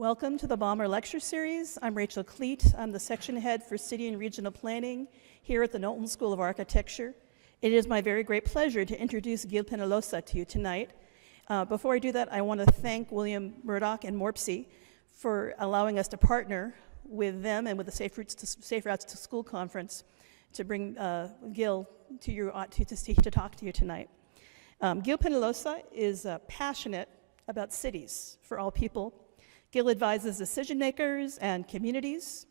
Welcome to the Baumer Lecture Series. I'm Rachel Cleet. I'm the section head for City and Regional Planning here at the Knowlton School of Architecture. It is my very great pleasure to introduce Gil Peñalosa to you tonight. Before I do that, I want to thank William Murdoch and Morpsey for allowing us to partner with them and with the Safe Routes to School Conference to bring Gil to you to talk to you tonight. Gil Peñalosa is passionate about cities for all people. Gil advises decision makers and communities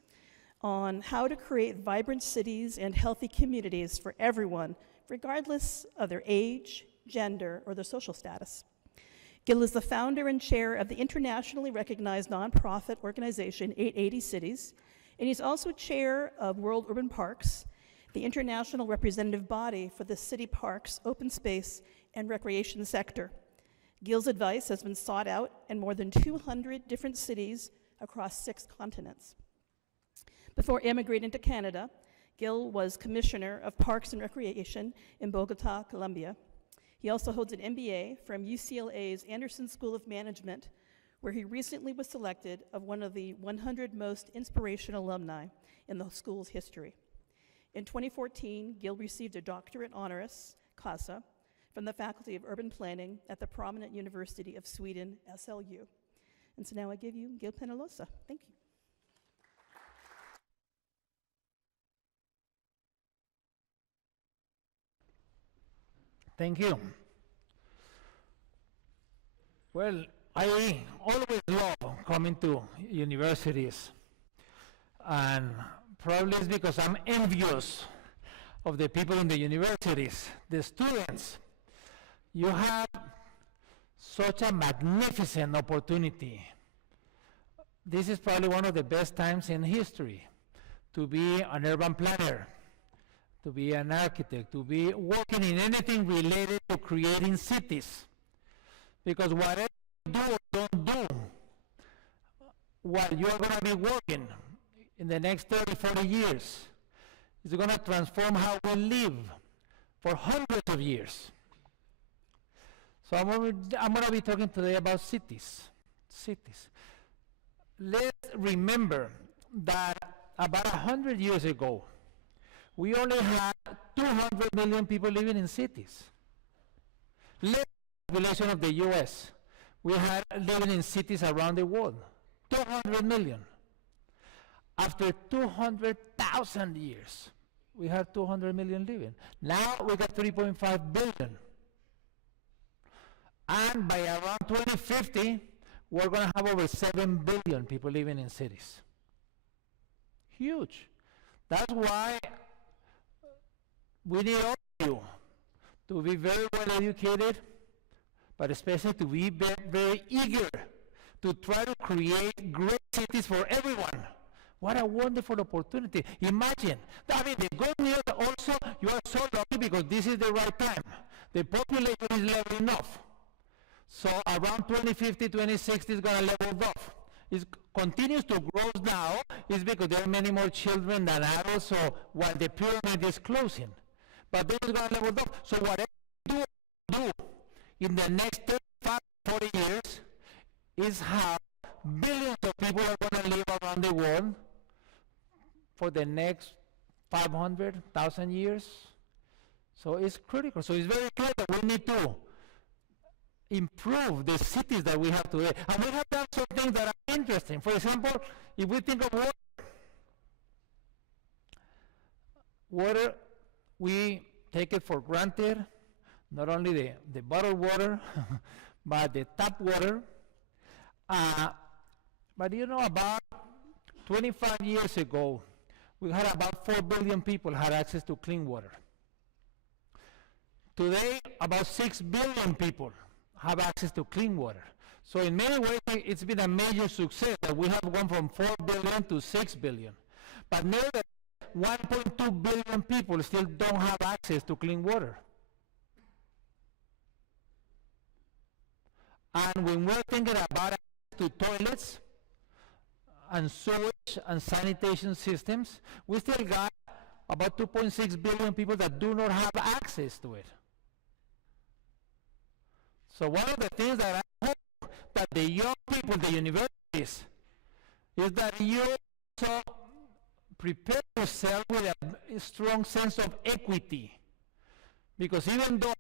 on how to create vibrant cities and healthy communities for everyone, regardless of their age, gender, or their social status. Gil is the founder and chair of the internationally recognized nonprofit organization 880 Cities, and he's also chair of World Urban Parks, the international representative body for the city parks, open space, and recreation sector. Gil's advice has been sought out in more than 200 different cities across 6 continents. Before emigrating to Canada, Gil was Commissioner of Parks and Recreation in Bogota, Colombia. He also holds an MBA from UCLA's Anderson School of Management, where he recently was selected as one of the 100 most inspirational alumni in the school's history. In 2014, Gil received a doctorate honoris causa from the Faculty of Urban Planning at the prominent University of Sweden, SLU. And so now I give you Gil Peñalosa. Thank you. Thank you. Well, I always love coming to universities, and probably it's because I'm envious of the people in the universities, the students. You have such a magnificent opportunity. This is probably one of the best times in history to be an urban planner, to be an architect, to be working in anything related to creating cities. Because whatever you do or don't do, while you are going to be working in the next 30, 40 years, is going to transform how we live for hundreds of years. So I'm going to be talking today about cities. Let's remember that about 100 years ago, we only had 200 million people living in cities. Less than the population of the US. We had living in cities around the world. 200 million. After 200,000 years, we had 200 million living. Now we got 3.5 billion. And by around 2050, we're going to have over 7 billion people living in cities. Huge. That's why we need all of you to be very well educated, but especially to be very eager to try to create great cities for everyone. What a wonderful opportunity. Imagine. I mean, the good news also, you are so lucky because this is the right time. The population is leveling off. So around 2050, 2060 is going to level off. It continues to grow now is because there are many more children than adults, so while the pyramid is closing. But then it's going to level off. So whatever you do in the next 35, 40 years is how billions of people are going to live around the world for the next 500,000 years. So it's critical. So it's very clear that we need to improve the cities that we have today. And we have done some things that are interesting. For example, if we think of water, we take it for granted, not only the bottled water, but the tap water. But you know, about 25 years ago, we had about 4 billion people had access to clean water. Today, about 6 billion people have access to clean water. So in many ways, it's been a major success that we have gone from 4 billion to 6 billion. But nevertheless, 1.2 billion people still don't have access to clean water. And when we're thinking about access to toilets and sewage and sanitation systems, we still got about 2.6 billion people that do not have access to it. So one of the things that I hope that the young people, the universities, is that you also prepare yourself with a strong sense of equity. Because even though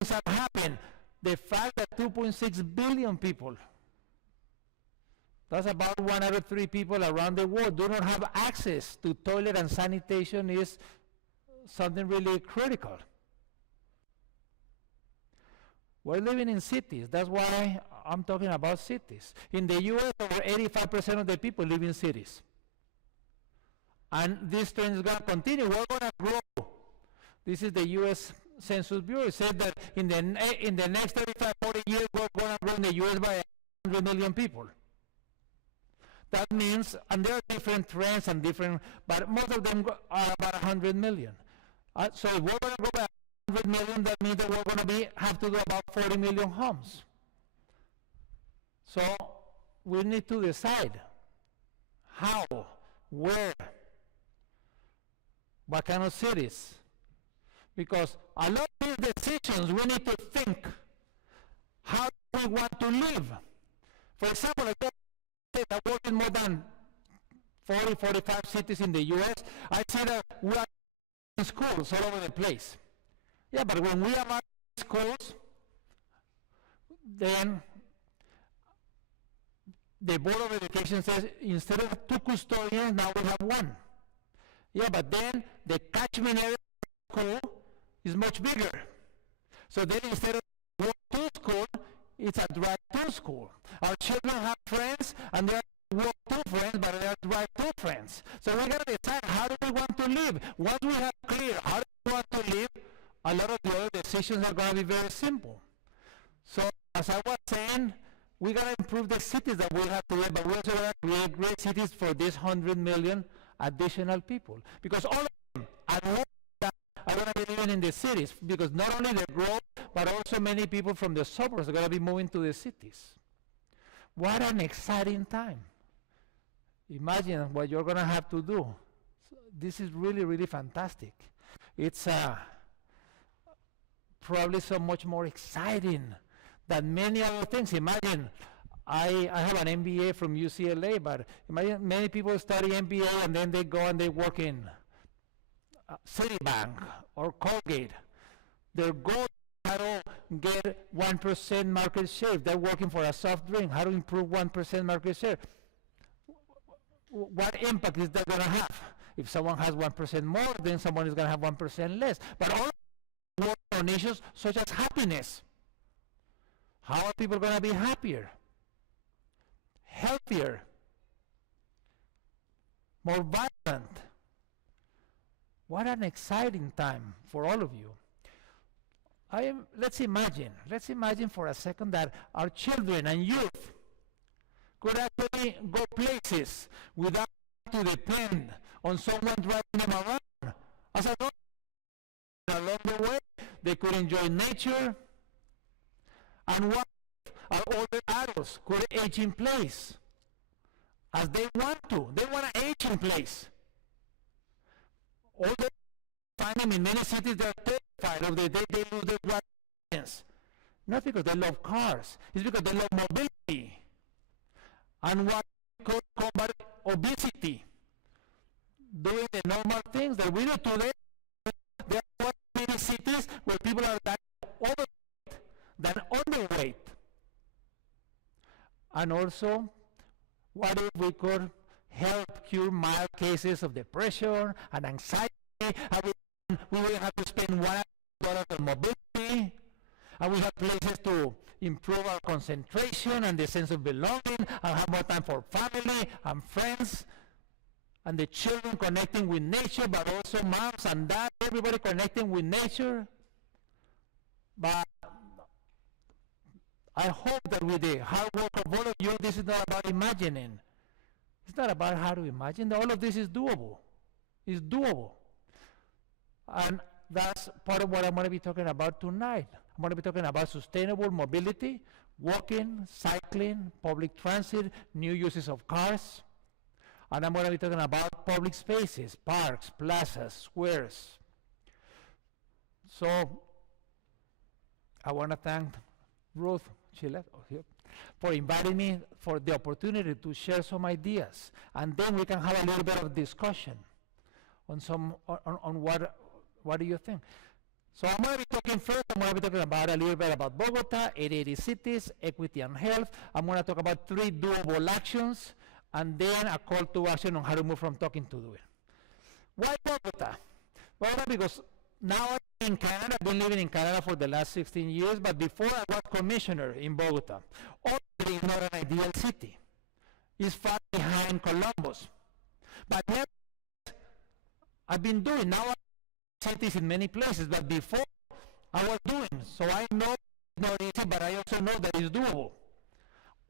things have happened, the fact that 2.6 billion people, that's about 1 out of 3 people around the world, do not have access to toilet and sanitation is something really critical. We're living in cities. That's why I'm talking about cities. In the US, over 85% of the people live in cities. And this trend is going to continue. We're going to grow. This is the US Census Bureau. It said that in the next 35, 40 years, we're going to grow in the US by 100 million people. That means, and there are different trends and different, but most of them are about 100 million. So if we're going to grow by 100 million, that means that we're going to have to do about 40 million homes. So we need to decide how, where, what kind of cities. Because a lot of these decisions, we need to think how we want to live. For example, I work in more than 40, 45 cities in the US. I see that we are in schools all over the place. Yeah, but when we are in schools, then the Board of Education says instead of 2 custodians, now we have 1. Yeah, but then the catchment area of school is much bigger. So then instead of walk to school, it's a drive-to school. Our children have friends, and they are walk-to friends, but they are drive-to friends. So we got to decide, how do we want to live? Once we have clear how do we want to live, a lot of the other decisions are going to be very simple. So as I was saying, we got to improve the cities that we have to live, but we also got to create great cities for these 100 million additional people. Because all of them are going to be living in the cities, because not only the growth, but also many people from the suburbs are going to be moving to the cities. What an exciting time. Imagine what you're going to have to do. So this is really, really fantastic. It's probably so much more exciting than many other things. Imagine, I have an MBA from UCLA, but imagine many people study MBA and then they go and they work in Citibank or Colgate. Their goal is how to get 1% market share. If they're working for a soft drink, how to improve 1% market share. What impact is that going to have? If someone has 1% more, then someone is going to have 1% less. But all work on issues such as happiness. How are people going to be happier, healthier, more vibrant? What an exciting time for all of you. Let's imagine for a second that our children and youth could actually go places without to depend on someone driving them around. As a along the way, they could enjoy nature, and what our older adults could age in place as they want to. They want to age in place. Older find them in many cities, they're terrified of the day they lose their driving license. Not because they love cars, it's because they love mobility. And what could combat obesity, doing the normal things that we do today. There are many cities where people are overweight than underweight. And also, what if we could help cure mild cases of depression and anxiety? We will have to spend $1 on mobility, and we have places to improve our concentration and the sense of belonging, and have more time for family and friends, and the children connecting with nature, but also moms and dads, everybody connecting with nature. But I hope that with the hard work of all of you, this is not about imagining. It's not about how to imagine. All of this is doable. It's doable. And that's part of what I'm going to be talking about tonight. I'm going to be talking about sustainable mobility, walking, cycling, public transit, new uses of cars. And I'm going to be talking about public spaces, parks, plazas, squares. So I want to thank Ruth. She left. Oh, here. for inviting me, for the opportunity to share some ideas. And then we can have a little bit of discussion on what do you think. So I'm going to be talking first, I'm going to be talking about a little bit about Bogota, 80 cities, equity and health. I'm going to talk about 3 doable actions, and then a call to action on how to move from talking to doing. Why Bogota? Bogota because now I'm in Canada. I've been living in Canada for the last 16 years, but before I was commissioner in Bogota. Obviously, it's not an ideal city. It's far behind Columbus. But nevertheless, I've been doing now cities in many places, but before I was doing. So I know it's not easy, but I also know that it's doable.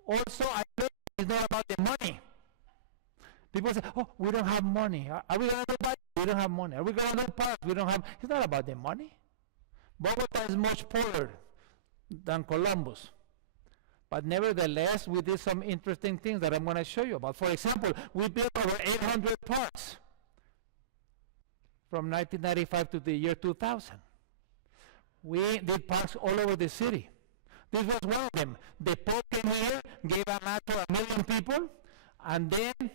Also, I know it's not about the money. People say, oh, we don't have money. Are we going to do that? We don't have money. Are we going to do parks? We don't have. It's not about the money. Bogota is much poorer than Columbus. But nevertheless, we did some interesting things that I'm going to show you about. For example, we built over 800 parks from 1995 to the year 2000. We did parks all over the city. This was one of them. The Pope came here, gave a match to 1 million people, and then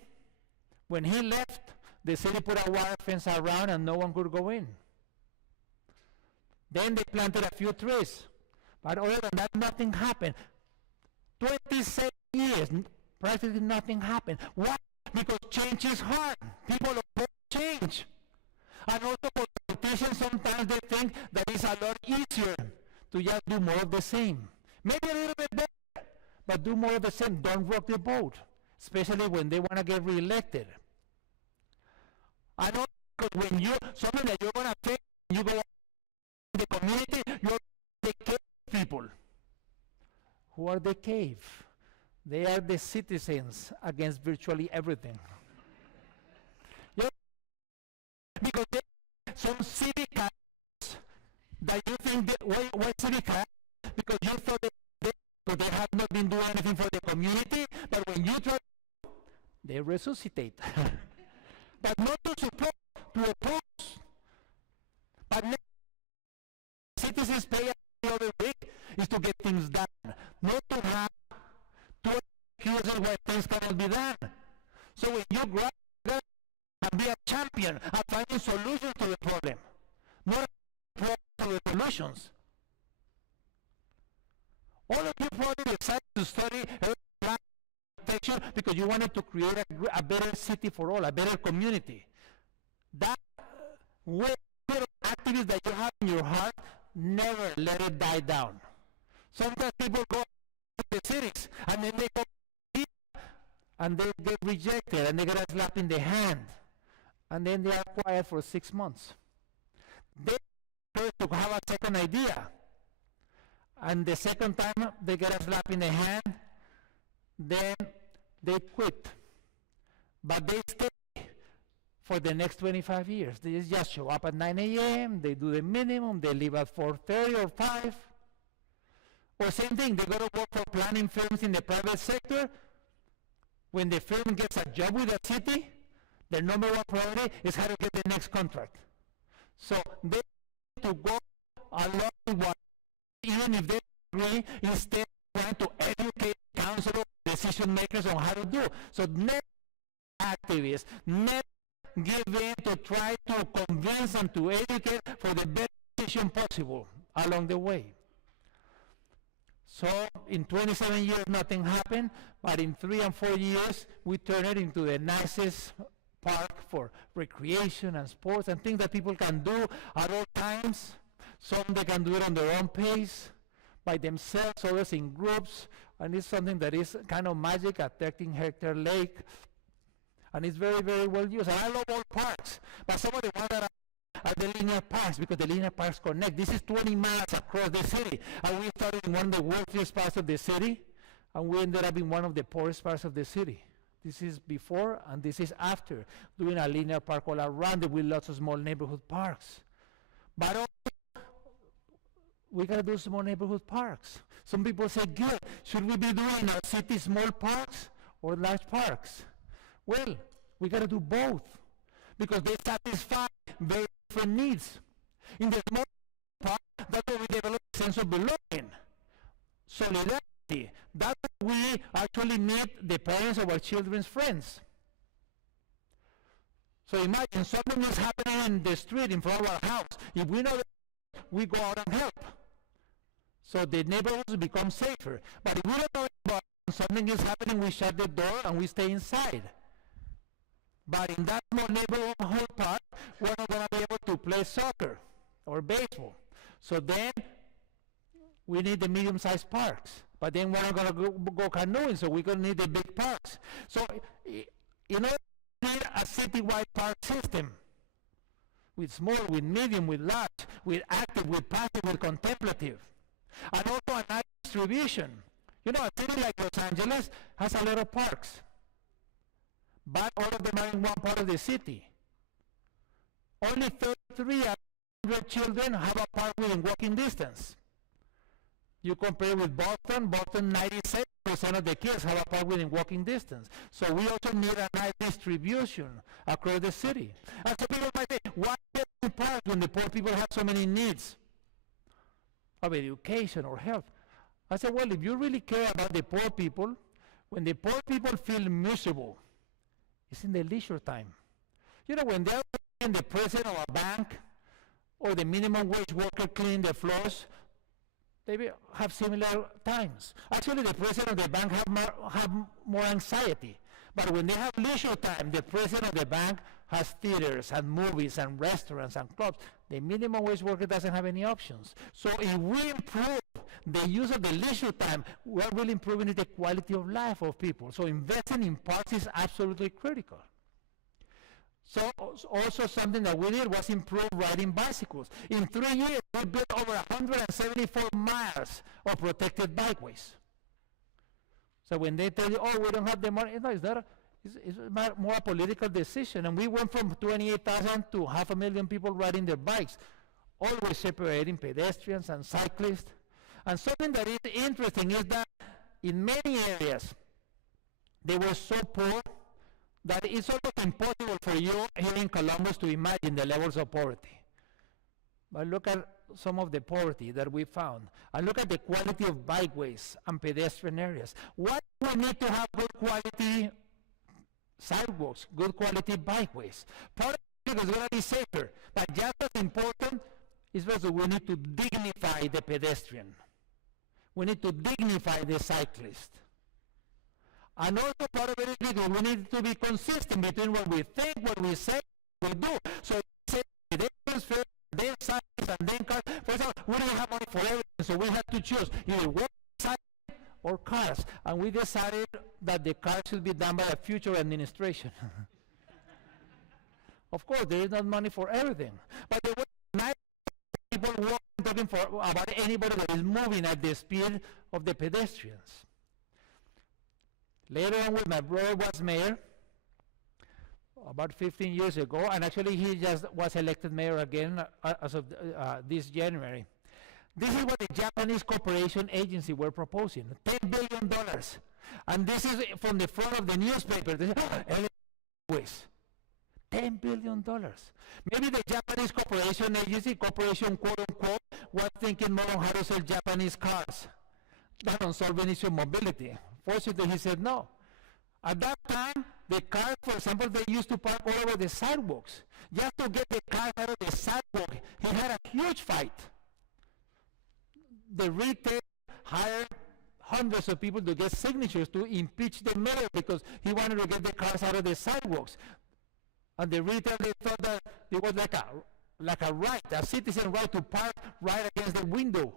when he left, the city put a wire fence around and no one could go in. Then they planted a few trees. But other than that, nothing happened. 27 years, practically nothing happened. Why? Because change is hard. People oppose change. And also politicians, sometimes they think that it's a lot easier to just do more of the same. Maybe a little bit better, but do more of the same. Don't rock the boat, especially when they want to get reelected. I know because when something that you're going to take, you go in the community, you're the cave people. Who are the cave? They are the citizens against virtually everything. Because some civic acts that you think, why civic acts? Because you thought they have not been doing anything for the community, but when you try, they resuscitate. But not to support, to oppose. But citizens pay the other week is to get things done, not to have two excuses why things cannot be done. So when you grab and be a champion of finding solutions to the problem, not to the solutions. All of you probably decided to study urban architecture because you wanted to create a better city for all, a better community. That way of activities that you have in your heart, never let it die down. Sometimes people go to the cities and then they go and they get rejected and they get a slap in the hand. And then they are quiet for 6 months. They first to have a second idea. And the second time they get a slap in the hand, then they quit. But they stay for the next 25 years. They just show up at 9 a.m., they do the minimum, they leave at 4:30 or 5. Or same thing, they go to work for planning firms in the private sector. When the firm gets a job with a city, their number one priority is how to get the next contract. So they to go along with what, even if they agree, instead of trying to educate council decision makers on how to do. So never activists, never give in to try to convince them to educate for the best decision possible along the way. So in 27 years nothing happened, but in 3 and 4 years we turned it into the nicest park for recreation and sports and things that people can do at all times. Some they can do it on their own pace, by themselves, others in groups, and it's something that is kind of magic at 13-hectare lake, and it's very, very well used. And I love all parks, but some of the ones that are the linear parks, because the linear parks connect. This is 20 miles across the city, and we started in one of the wealthiest parts of the city, and we ended up in one of the poorest parts of the city. This is before, and this is after doing a linear park all around it with lots of small neighborhood parks. But also, we got to do small neighborhood parks. Some people say, Gil, should we be doing in our city small parks or large parks? Well, we got to do both, because they satisfy very different needs. In the small park, that's where we develop a sense of belonging, solidarity, city. That's where we actually meet the parents of our children's friends. So imagine something is happening in the street in front of our house. If we know that, we go out and help. So the neighborhoods become safer. But if we don't know about something is happening, we shut the door and we stay inside. But in that small neighborhood park, we're not going to be able to play soccer or baseball. So then we need the medium-sized parks. But then we're not going to go canoeing, so we're going to need the big parks. So in order to need a citywide park system, with small, with medium, with large, with active, with passive, with contemplative, and also a nice distribution. You know, a city like Los Angeles has a lot of parks, but all of them are in one part of the city. Only 33 out of 100 children have a park within walking distance. You compare with Boston, 97% of the kids have a park within walking distance. So we also need a nice distribution across the city. And so people might say, why in parks when the poor people have so many needs of education or health? I said, well, if you really care about the poor people, when the poor people feel miserable, it's in the leisure time. You know, when they're in the president of a bank or the minimum wage worker cleaning the floors, they have similar times. Actually, the president of the bank have more anxiety. But when they have leisure time, the president of the bank has theaters and movies and restaurants and clubs. The minimum wage worker doesn't have any options. So if we improve the use of the leisure time, we're really improving the quality of life of people. So investing in parks is absolutely critical. So also something that we did was improve riding bicycles. In 3 years, we built over 174 miles of protected bikeways. So when they tell you, oh, we don't have the money, no, it's more a political decision. And we went from 28,000 to 500,000 people riding their bikes, always separating pedestrians and cyclists. And something that is interesting is that in many areas, they were so poor that it's almost impossible for you here in Columbus to imagine the levels of poverty. But look at some of the poverty that we found, and look at the quality of bikeways and pedestrian areas. Why do we need to have good quality sidewalks, good quality bikeways? Part of it is going to be safer, but just as important is because we need to dignify the pedestrian. We need to dignify the cyclist. And also part of it is because we need to be consistent between what we think, what we say, what we do. So say pedestrians first, then cyclists, and then cars. For example, we didn't have money for everything, so we had to choose either walk, cycle, or cars. And we decided that the cars should be done by a future administration. Of course, there is not money for everything. But there were nice people talking about anybody that is moving at the speed of the pedestrians. Later on, when my brother was mayor, about 15 years ago, and actually he just was elected mayor again as of this January. This is what the Japanese Corporation Agency were proposing, $10 billion. And this is from the front of the newspaper. They say, $10 billion. Maybe the Japanese Corporation Agency, corporation quote unquote, was thinking more on how to sell Japanese cars than on solving issue of mobility. Fortunately, he said no. At that time, the cars, for example, they used to park all over the sidewalks. Just to get the car out of the sidewalk, he had a huge fight. The retail hired hundreds of people to get signatures to impeach the mayor because he wanted to get the cars out of the sidewalks. And the retail, they thought that it was like a right, a citizen right to park right against the window.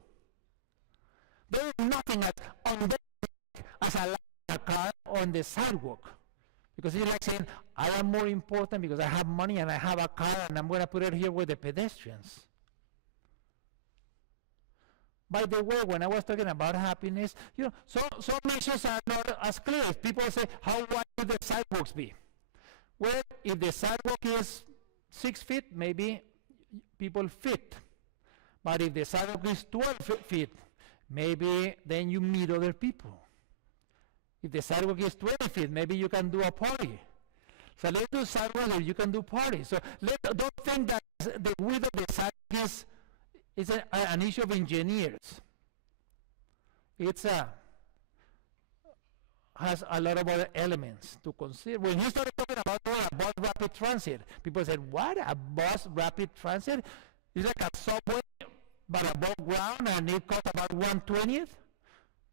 There is nothing as a car on the sidewalk, because it's like saying, I am more important because I have money and I have a car and I'm going to put it here with the pedestrians. By the way, when I was talking about happiness, you know, some issues are not as clear. People say, how wide should the sidewalks be? Well, if the sidewalk is 6 feet, maybe people fit. But if the sidewalk is 12 feet, maybe then you meet other people. If the sidewalk is 20 feet, maybe you can do a party. So let's do sidewalks where you can do parties. So don't think that the width of the sidewalk is an issue of engineers. It's has a lot of other elements to consider. When he started talking about a bus rapid transit, people said, what, a bus rapid transit? It's like a subway, but above ground, and it costs about 1/20th?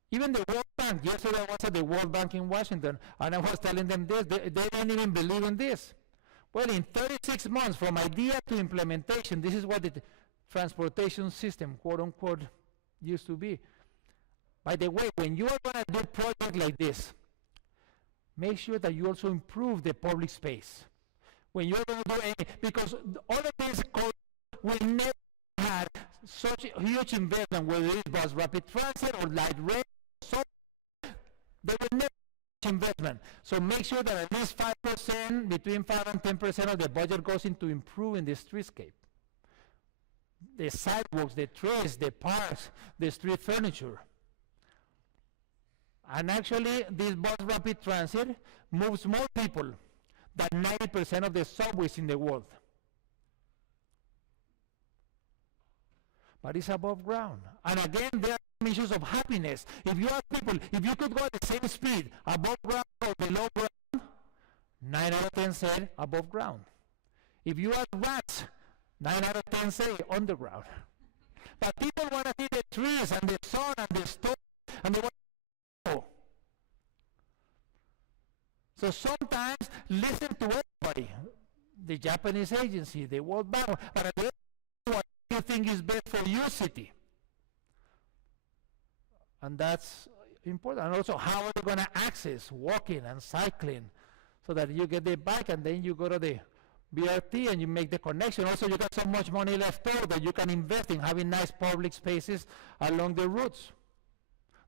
Even the World Bank, yesterday I was at the World Bank in Washington, and I was telling them this, they didn't even believe in this. Well, in 36 months, from idea to implementation, this is what the transportation system, quote unquote, used to be. By the way, when you are going to do a project like this, make sure that you also improve the public space. When you're going to do any, because all of these codes will never had such a huge investment, whether it is bus rapid transit or light rail, so they will never have investment. So make sure that at least 5%, between 5 and 10% of the budget goes into improving the streetscape. The sidewalks, the trees, the parks, the street furniture. And actually, this bus rapid transit moves more people than 90% of the subways in the world. But it's above ground. And again, there are issues of happiness. If you ask people, if you could go at the same speed, above ground or below ground, 9 out of 10 say above ground. If you ask rats, 9 out of 10 say underground. But people want to see the trees and the sun and the storm, and they want to know. So sometimes listen to everybody, the Japanese agency, the World Bank, but at the end, what you think is best for your city. And that's important. And also, how are you going to access walking and cycling so that you get the bike and then you go to the BRT and you make the connection. Also, you got so much money left over that you can invest in having nice public spaces along the routes.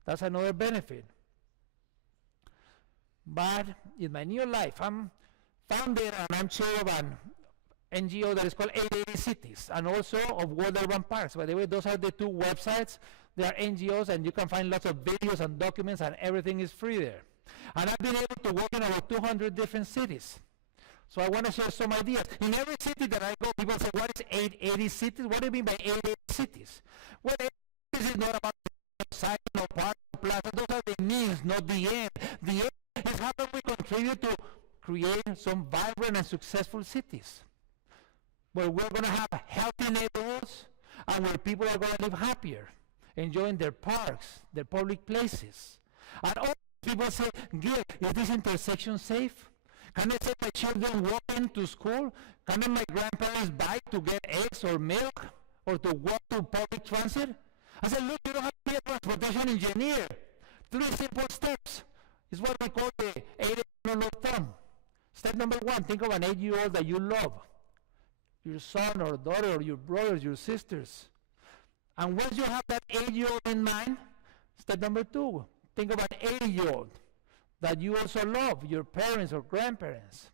That's another benefit. But in my new life, I'm founder and I'm chair of an NGO that is called 880 Cities, and also of World Urban Parks. By the way, those are the two websites. They are NGOs, and you can find lots of videos and documents, and everything is free there. And I've been able to work in over 200 different cities. So I want to share some ideas. In every city that I go, people say, what is 880 Cities? What do you mean by 880 Cities? Well, 880 Cities is not about cycle or park or plaza. Those are the means, not the end. The end is how can we contribute to create some vibrant and successful cities where we're going to have healthy neighborhoods and where people are going to live happier, enjoying their parks, their public places. And all people say, Gil, is this intersection safe? Can I take my children walking to school? Can my grandparents bike to get eggs or milk or to walk to public transit? I said, look, you don't have to be a transportation engineer. 3 simple steps is what we call the 8 rule of thumb. Step number 1, think of an 8-year-old that you love. Your son or daughter or your brothers, your sisters. And once you have that 8-year-old in mind, step number 2, think of an 80-year-old that you also love, your parents or grandparents.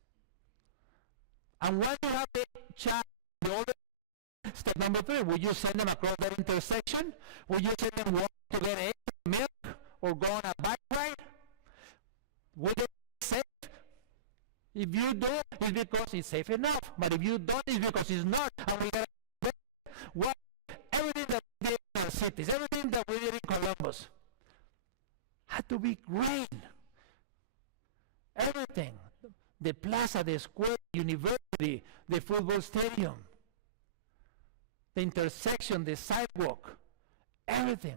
And once you have the child, the older, step number 3, will you send them across that intersection? Will you send them walk to get eggs, milk, or go on a bike ride? Will they be safe? If you don't, it's because it's safe enough. But if you don't, it's because it's not. And we got to everything that we did in our cities, everything that we did in Columbus had to be great. Everything. The plaza, the square, the university, the football stadium, the intersection, the sidewalk, everything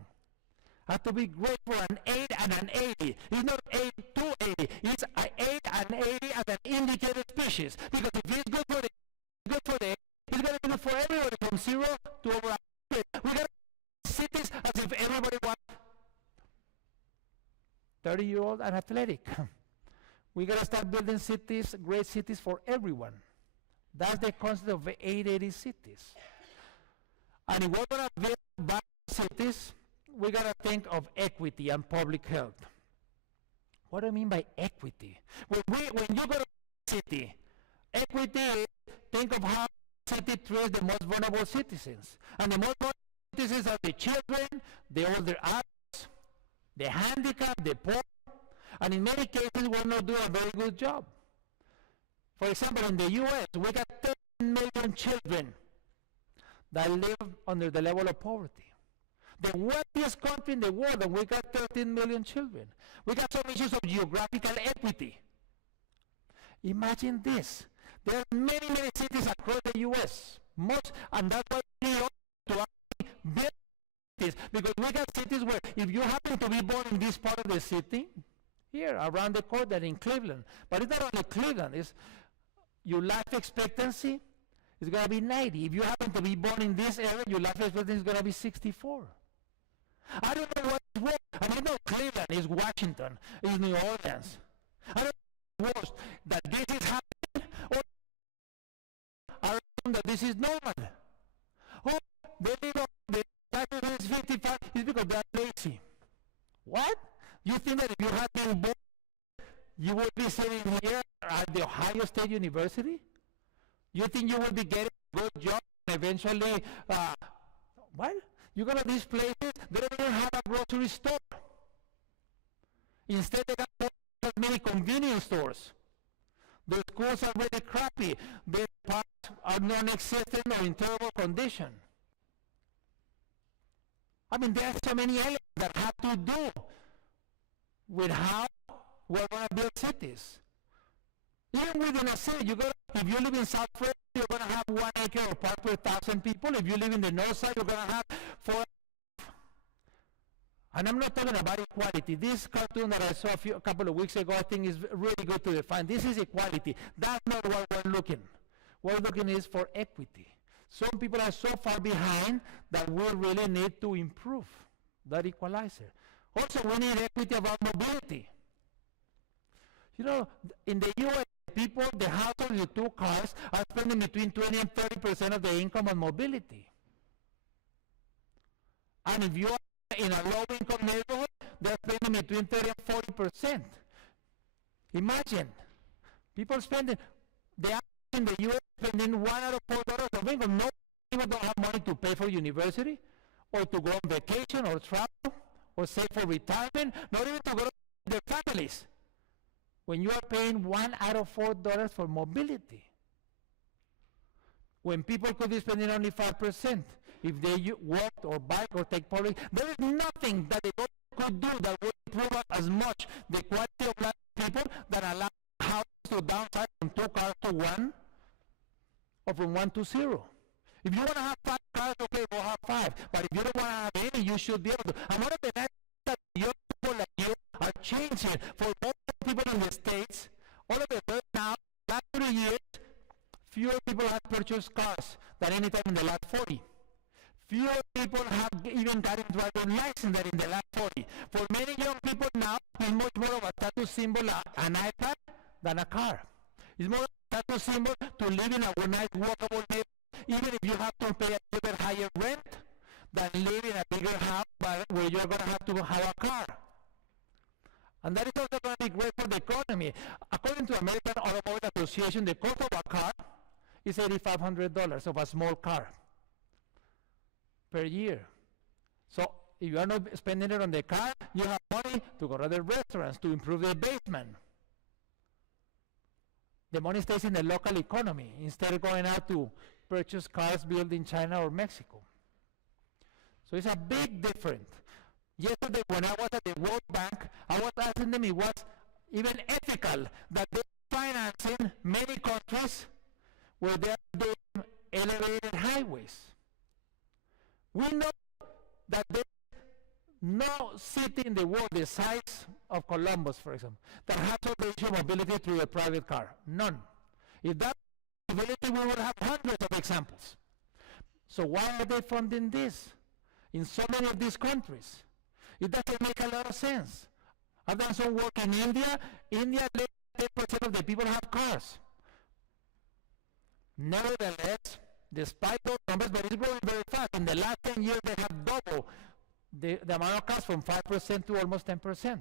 had to be great for an 8 and an 80. It's not 8 to 80. It's an 8 and 80 as an indicated species. Because if it's good for the 8, it's going to be good for everybody from 0 to over 100. We got cities as if everybody wants 30-year-old and athletic. We got to start building cities, great cities for everyone. That's the concept of 880 cities. And if we're going to build vibrant cities, we got to think of equity and public health. What do I mean by equity? When you go to a city, equity is think of how the city treats the most vulnerable citizens. And the most vulnerable citizens are the children, the older adults, the handicapped, the poor. And in many cases, we're not doing a very good job. For example, in the U.S., we got 10 million children that live under the level of poverty. The wealthiest country in the world, and we got 13 million children. We got some issues of geographical equity. Imagine this. There are many, many cities across the U.S. And that's why we need to actually build cities, because we got cities where if you happen to be born in this part of the city, here around the corner in Cleveland, but it's not only Cleveland, it's your life expectancy is going to be 90. If you happen to be born in this area, your life expectancy is going to be 64. I don't know what's wrong. I mean, no, Cleveland is Washington, is New Orleans. I don't know what's worse, that this is happening, or I assume that this is normal. Oh, they live on the life is 55, it's because they're lazy. What? You think that if you had been born, you would be sitting here at the Ohio State University? You think you will be getting a good job and eventually, what? You go to these places, they don't even have a grocery store. Instead, they got many convenience stores. The schools are really crappy. The parks are non-existent or in terrible condition. I mean, there are so many elements that have to do with how we're going to build cities. Even within a city, if you live in South Florida, you're going to have 1 acre of park per 1,000 people. If you live in the north side, you're going to have 4. And I'm not talking about equality. This cartoon that I saw a couple of weeks ago, I think is really good to define. This is equality. That's not what we're looking. What we're looking is for equity. Some people are so far behind that we really need to improve that equalizer. Also, we need equity about mobility. You know, in the U.S., people, the households with 2 cars are spending between 20 and 30% of their income on mobility. And if you are in a low-income neighborhood, they're spending between 30 and 40%. Imagine, people spending, the average in the U.S. spending $1 out of $4 of income. No people don't have money to pay for university, or to go on vacation, or travel, or save for retirement, not even to go to their families. When you are paying $1 out of $4 for mobility, when people could be spending only 5%, if they walk or bike or take public, there is nothing that the government could do that would improve as much the quality of life of people that allow houses to downsize from 2 cars to 1, or from 1 to 0. If you want to have 5 cars, okay, go have 5. But if you don't want to have any, you should be able to. And one of the nice things that young people like you are changing for most people in the States, all of the now, last 3 years, fewer people have purchased cars than any time in the last 40. Fewer people have even gotten driver's license than in the last 40. For many young people now, it's much more of a status symbol, an iPad, than a car. It's more of a status symbol to live in a nice, walkable neighborhood, even if you have to pay a little bit higher rent than live in a bigger house where you're going to have a car. And that is also going to be great for the economy. According to American Automobile Association, the cost of a car is $8,500 of a small car per year. So if you are not spending it on the car, you have money to go to the restaurants, to improve the basement. The money stays in the local economy instead of going out to purchase cars built in China or Mexico. So it's a big difference. Yesterday when I was at the World Bank, I was asking them if it was even ethical that they're financing many countries where they're doing elevated highways. We know that there's no city in the world the size of Columbus, for example, that has all mobility through a private car. None. If that mobility, we would have hundreds of examples. So why are they funding this in so many of these countries? It doesn't make a lot of sense. I've done some work in India. India, 10% of the people have cars. Nevertheless, despite those numbers, but it's growing very fast. In the last 10 years, they have doubled the amount of cars from 5% to almost 10%.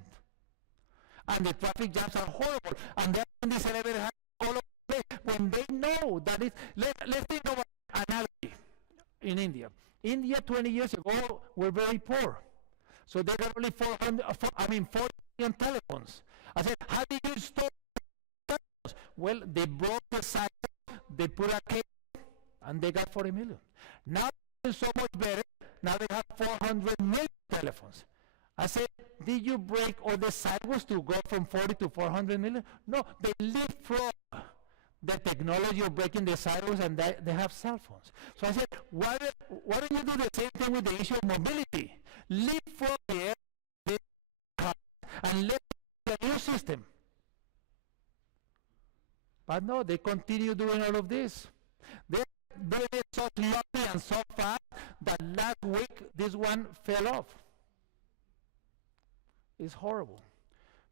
And the traffic jams are horrible. And they're in this elevator all over the place. When they know that it's, let's think of an analogy in India. India 20 years ago were very poor. So they got only 40 million telephones. I said, how did you store telephones? Well, they broke the cycle, they put a cable, and they got 40 million. Now it's so much better Now they have 400 million telephones. I said, did you break all the sidewalks to go from 40 to 400 million? No, they leapfrog the technology of breaking the sidewalks, and they have cell phones. So I said, why don't you do the same thing with the issue of mobility? Leapfrog the air and let the new system. But no, they continue doing all of this. They're doing it so slowly and so fast that last week this one fell off. It's horrible.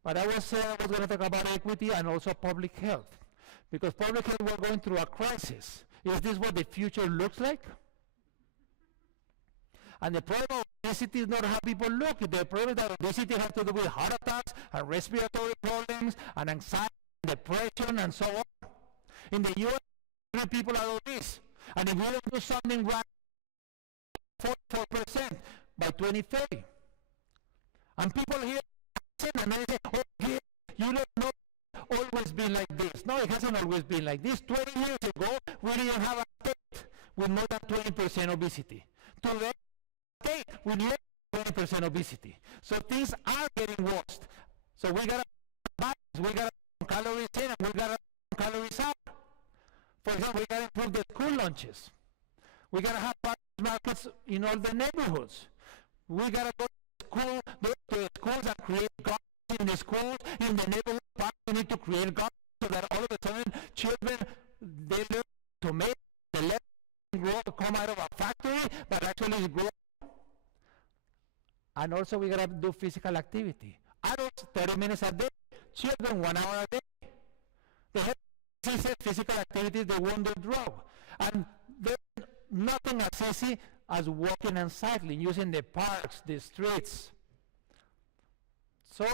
But I was going to talk about equity and also public health. Because public health, we're going through a crisis. Is this what the future looks like? And the problem of obesity is not how people look. The problem that obesity has to do with heart attacks and respiratory problems and anxiety, depression, and so on. In the U.S., people are obese. And if we don't do something right, 44% by 2030. And people here, and they say, oh, yeah, you don't know, always been like this. No, it hasn't always been like this. 20 years ago, we didn't have a state with more than 20% obesity. Today, state with less than 20% obesity. So things are getting worse. So we got to balance. We got to calories in and we got to calories out. For example, we got to improve the school lunches. We got to have farmers markets in all the neighborhoods. We got to go to the schools and create gardens in the schools, in the neighborhood parks. We need to create gardens so that all of a sudden children, they learn to make the left grow, come out of a factory, but actually grow. And also we got to do physical activity. Adults, 30 minutes a day. Children, 1 hour a day. They have physical activity, they won't do drug. And there's nothing as easy as walking and cycling, using the parks, the streets. So,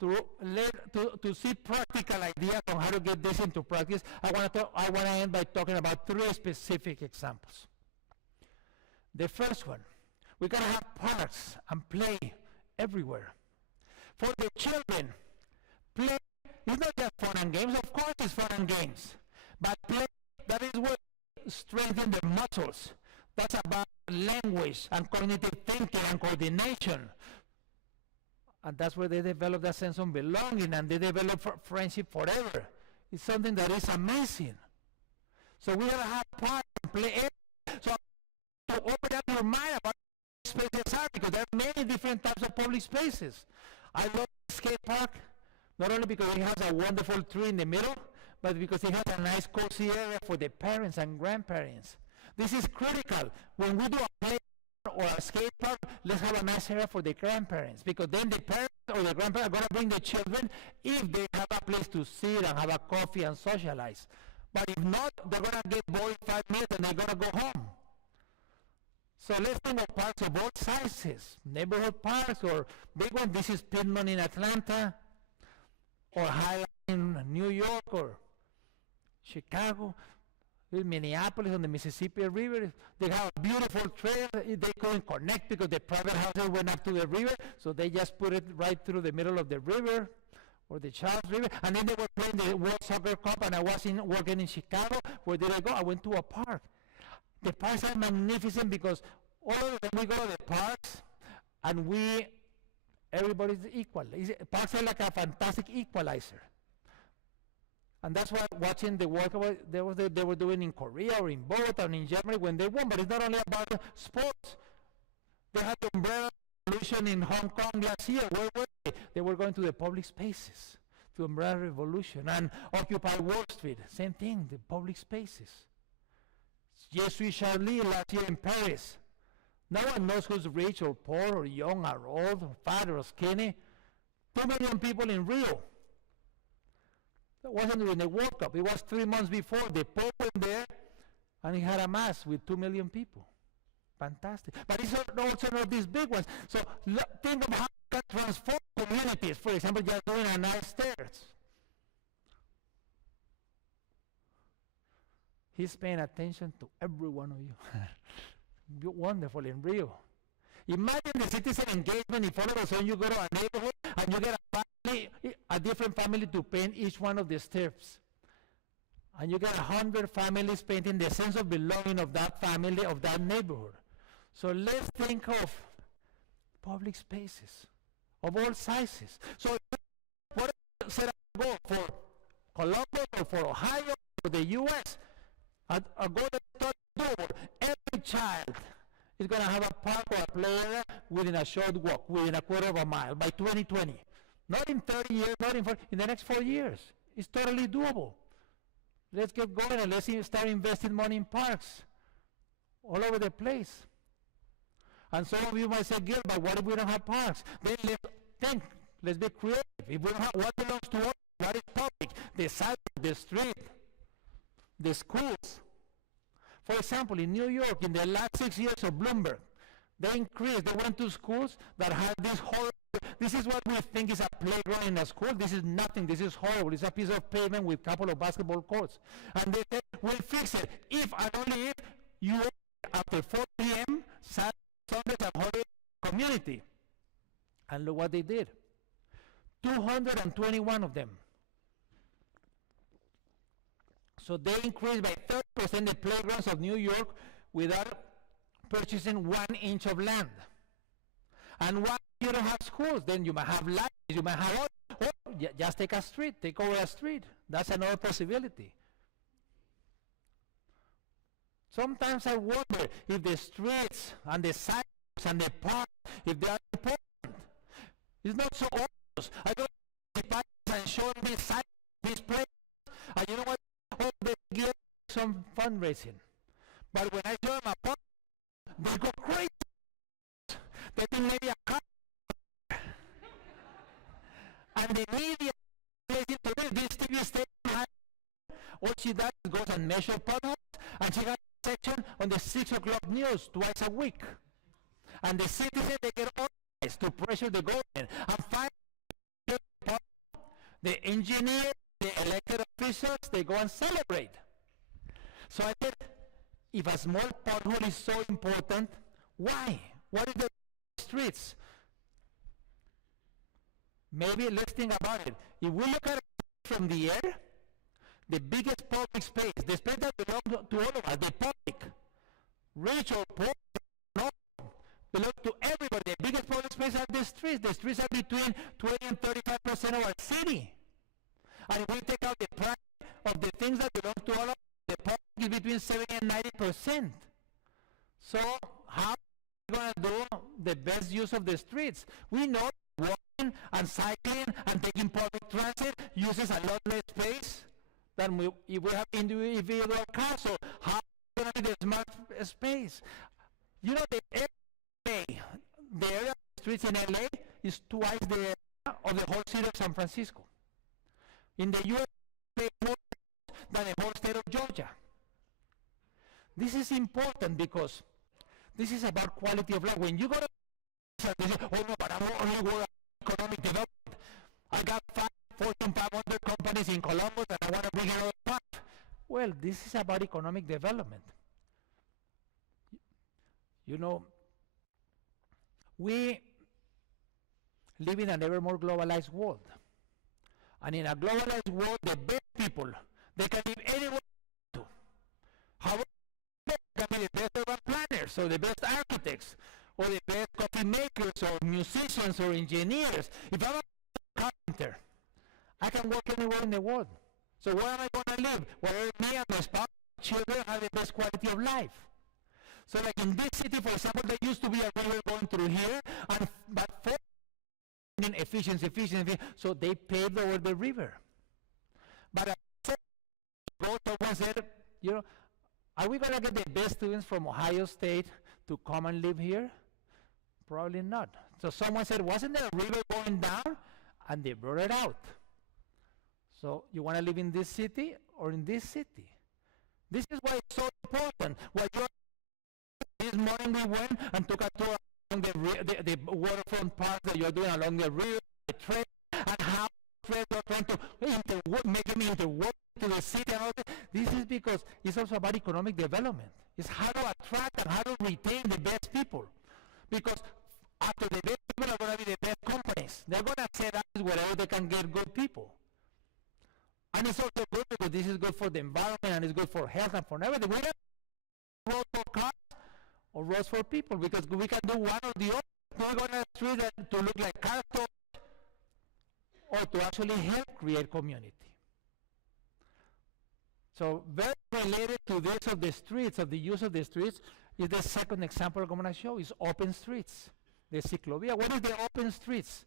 to see practical ideas on how to get this into practice, I want to end by talking about 3 specific examples. The first one, we got to have parks and play everywhere. For the children, play is not just fun and games. Of course it's fun and games. But play, that is what strengthens the muscles. That's about language and cognitive thinking and coordination. And that's where they develop that sense of belonging and they develop friendship forever. It's something that is amazing. So we gotta have parks and play. So to open up your mind about what spaces are, because there are many different types of public spaces. I love the skate park, not only because it has a wonderful tree in the middle, but because it has a nice cozy area for the parents and grandparents. This is critical. When we do a play or a skate park, let's have a nice area for the grandparents, because then the parents or the grandparents are going to bring the children if they have a place to sit and have a coffee and socialize. But if not, they're going to get bored in 5 minutes and they're going to go home. So let's think of parks of both sizes, neighborhood parks or big ones. This is Piedmont in Atlanta, or Highland in New York, or Chicago. In Minneapolis on the Mississippi River, they have a beautiful trail. They couldn't connect because the private houses went up to the river, so they just put it right through the middle of the river, or the Charles River. And then they were playing the World Soccer Cup, and I was working in Chicago. Where did I go? I went to a park. The parks are magnificent because all of them, we go to the parks, and everybody's equal. Parks are like a fantastic equalizer. And that's why watching the work they were doing in Korea or in Bogota or in Germany when they won. But it's not only about sports. They had the umbrella revolution in Hong Kong last year. Where were they? They were going to the public spaces, the umbrella revolution. And Occupy Wall Street, same thing, the public spaces. Je suis Charlie last year in Paris. No one knows who's rich or poor or young or old or fat or skinny. 2 million people in Rio. That wasn't during the World Cup. It was 3 months before. The Pope went there, and he had a mass with 2 million people. Fantastic. But it's also not these big ones. So think of how you can transform communities. For example, just doing a nice stairs. He's paying attention to every one of you. Wonderful in Rio. Imagine the citizen engagement if all of a sudden you go to a neighborhood and you get a different family to paint each one of the steps. and you get 100 families painting the sense of belonging of that family, of that neighborhood. So let's think of public spaces of all sizes. So what set up a goal for Columbus or for Ohio or the US? A goal that's doable. Every child is going to have a park or a play area within a short walk, within a quarter of a mile by 2020. Not in 30 years, not in 40, in the next 4 years. It's totally doable. Let's get going and let's start investing money in parks all over the place. And some of you might say, Gil, but what if we don't have parks? Then let's think, let's be creative. If we don't have, what belongs to us? What is public? The sidewalk, the street, the schools. For example, in New York, in the last 6 years of Bloomberg, they went to schools that had this horrible, this is what we think is a playground in a school. This is nothing, this is horrible. It's a piece of pavement with a couple of basketball courts. And they said, we'll fix it if and only if you after 4 p.m., Saturday, Sunday, and holiday community. And look what they did. 221 of them. So they increased by 30% the playgrounds of New York without purchasing 1 inch of land. And why you don't have schools? Then you might have libraries, you might have just take a street, take over a street. That's another possibility. Sometimes I wonder if the streets and the sidewalks and the parks, if they are important. It's not so obvious. I go to the parks and show me sidewalks, these places, and you know what? Oh, they get some fundraising. But when I show them a park, they go crazy. They think maybe a car. And the media this TV station, all she does is goes and measure potholes, and she has a section on the 6 o'clock news twice a week. And the citizens, they get organized to pressure the government. And finally, the engineers, the elected officials, they go and celebrate. So I said, if a small pothole is so important, why? What is the streets? Maybe let's think about it. If we look at it from the air, the biggest public space, the space that belongs to all of us, the public, rich or poor, no, belongs to everybody. The biggest public space are the streets. The streets are between 20 and 35% of our city. And if we take out the price of the things that belong to all of us, the public is between 70 and 90%. So how are we going to do the best use of the streets? We know walking and cycling and taking public transit uses a lot less space than if we have individual cars. So how are we going to be the smart space? You know, the area of the streets in LA is twice the area of the whole city of San Francisco. In the U.S., they more than the whole state of Georgia. This is important because this is about quality of life. When you go to they say, oh no, but I'm only worried about economic development. I got 5 Fortune 500 companies in Columbus and I want to bring it all back. Well, this is about economic development. You know, we live in an ever more globalized world. And in a globalized world, the best people, they can live anywhere they want to. However, they can be the best urban planners, or the best architects, or the best coffee makers, or musicians, or engineers. If I'm a carpenter, I can work anywhere in the world. So where am I going to live? Where me and my spouse, children have the best quality of life. So like in this city, for example, there used to be a river going through here, but for efficiency, so they paved over the river. But someone said, you know, are we going to get the best students from Ohio State to come and live here? Probably not. So someone said, wasn't there a river going down? And they brought it out. So you want to live in this city or in this city? This is why it's so important. This morning we went and took a tour along the waterfront park that you're doing along the river, the trail, and how trails are trying to make them interwork to the city and all that. This is because it's also about economic development. It's how to attract and how to retain the best people. Because after the best people are going to be the best companies. They're going to set up wherever they can get good people. And it's also good because this is good for the environment and it's good for health and for everything. We don't have roads for cars or roads for people because we can do one or the other. We're going to street that to look like car stores or to actually help create community. So very related to this of the streets, of the use of the streets, is the second example I'm going to show, is open streets, the ciclovia. What is the open streets?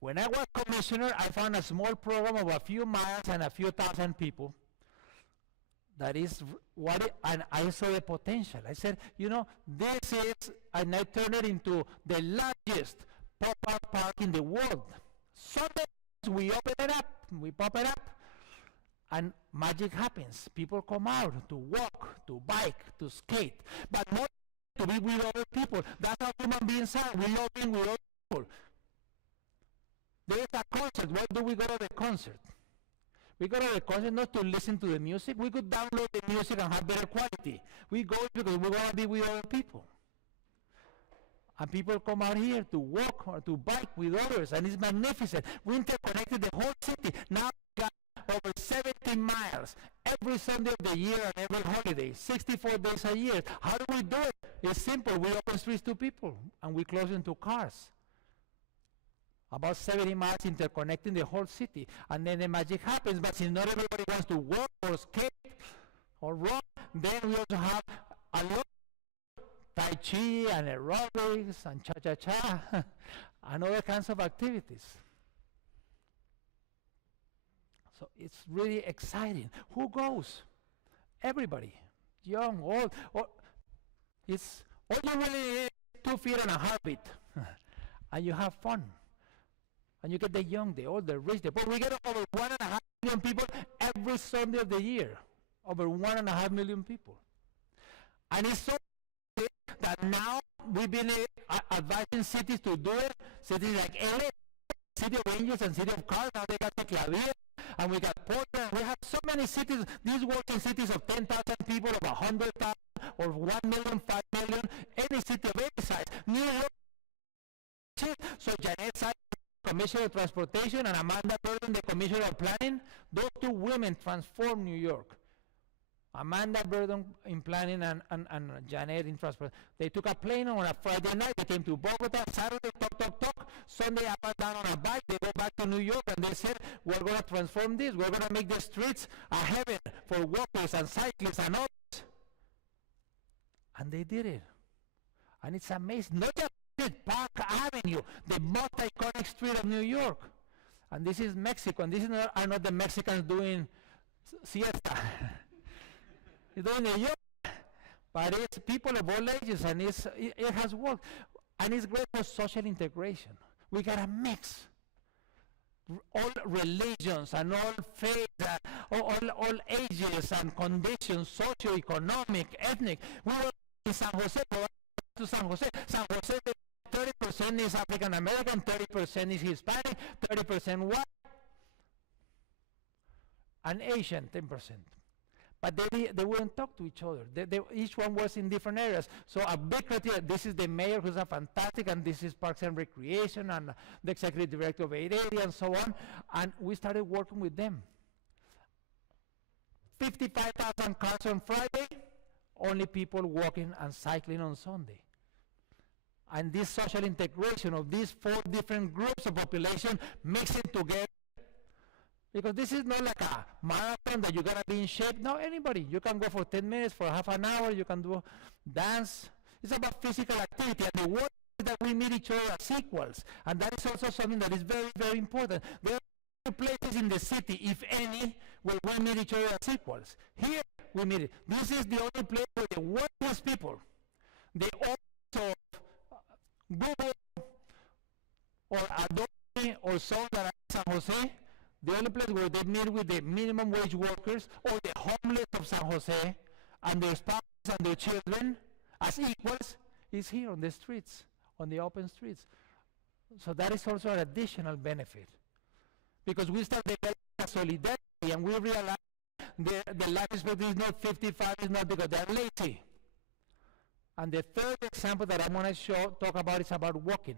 When I was commissioner, I found a small program of a few miles and a few thousand people. That is and I saw the potential. I said, you know, this is, and I turned it into the largest pop-up park in the world. Sometimes we open it up, we pop it up, and magic happens. People come out to walk, to bike, to skate, but not to be with other people. That's how human beings are. We love being with other people. There is a concert. Why do we go to the concert? We go to the concert not to listen to the music. We could download the music and have better quality. We go because we want to be with other people. And people come out here to walk or to bike with others, and it's magnificent. We interconnected the whole city. Now we got over 70 miles every Sunday of the year and every holiday, 64 days a year. How do we do it? It's simple. We open streets to people, and we close them to cars. About 70 miles interconnecting the whole city. And then the magic happens, but since not everybody wants to walk or skate or run, then we also have a lot of Tai Chi and aerobics and cha-cha-cha and other kinds of activities. So it's really exciting. Who goes? Everybody, young, old. It's all you really need is 2 feet and a heartbeat, and you have fun. And you get the young, the old, the rich, the poor. We get over 1.5 million people every Sunday of the year. Over 1.5 million people. And it's so big that now we've been advising cities to do it. Cities like LA, City of Angels and City of Cars, now they got the Clavia, and we got Portland. We have so many cities, these working cities of 10,000 people, of 100,000, or 1 million, 5 million, any city of any size. New York. So Janet Sykes, Commissioner of Transportation, and Amanda Burden, the Commissioner of Planning, those 2 women transformed New York. Amanda Burden in planning and Janet in transport. They took a plane on a Friday night. They came to Bogota. Saturday, talk. Sunday, up and down on a bike. They go back to New York, and they said, we're going to transform this. We're going to make the streets a heaven for walkers and cyclists and others. And they did it. And it's amazing. Not just Park Avenue, the most iconic street of New York. And this is Mexico, and this is are not the Mexicans doing siesta. It's doing New York, but it's people of all ages, and it has worked. And it's great for social integration. We got a mix. All religions and all faiths, all ages and conditions, socioeconomic, ethnic. We were in San Jose, to San Jose. San Jose, 30% is African American, 30% is Hispanic, 30% white, and Asian, 10%. But they wouldn't talk to each other. Each one was in different areas. So a big criteria, this is the mayor who's a fantastic, and this is Parks and Recreation, and the executive director of 880, and so on. And we started working with them. 55,000 cars on Friday, only people walking and cycling on Sunday. And this social integration of these 4 different groups of population mixing together, because this is not like a marathon that you gotta be in shape. No, anybody. You can go for 10 minutes, for half an hour, you can do dance. It's about physical activity, and the work is that we meet each other as equals. And that is also something that is very, very important. There are places in the city, if any, where we meet each other as equals. Here, we meet it. This is the only place where the workers people, they also Google or Adobe or so that are in San Jose, the only place where they meet with the minimum wage workers or the homeless of San Jose and their spouses and their children as equals is here on the streets, on the open streets. So that is also an additional benefit, because we start developing solidarity, and we realize the life expectancy is not 55, is not because they're lazy. And the third example that I want to talk about is about walking,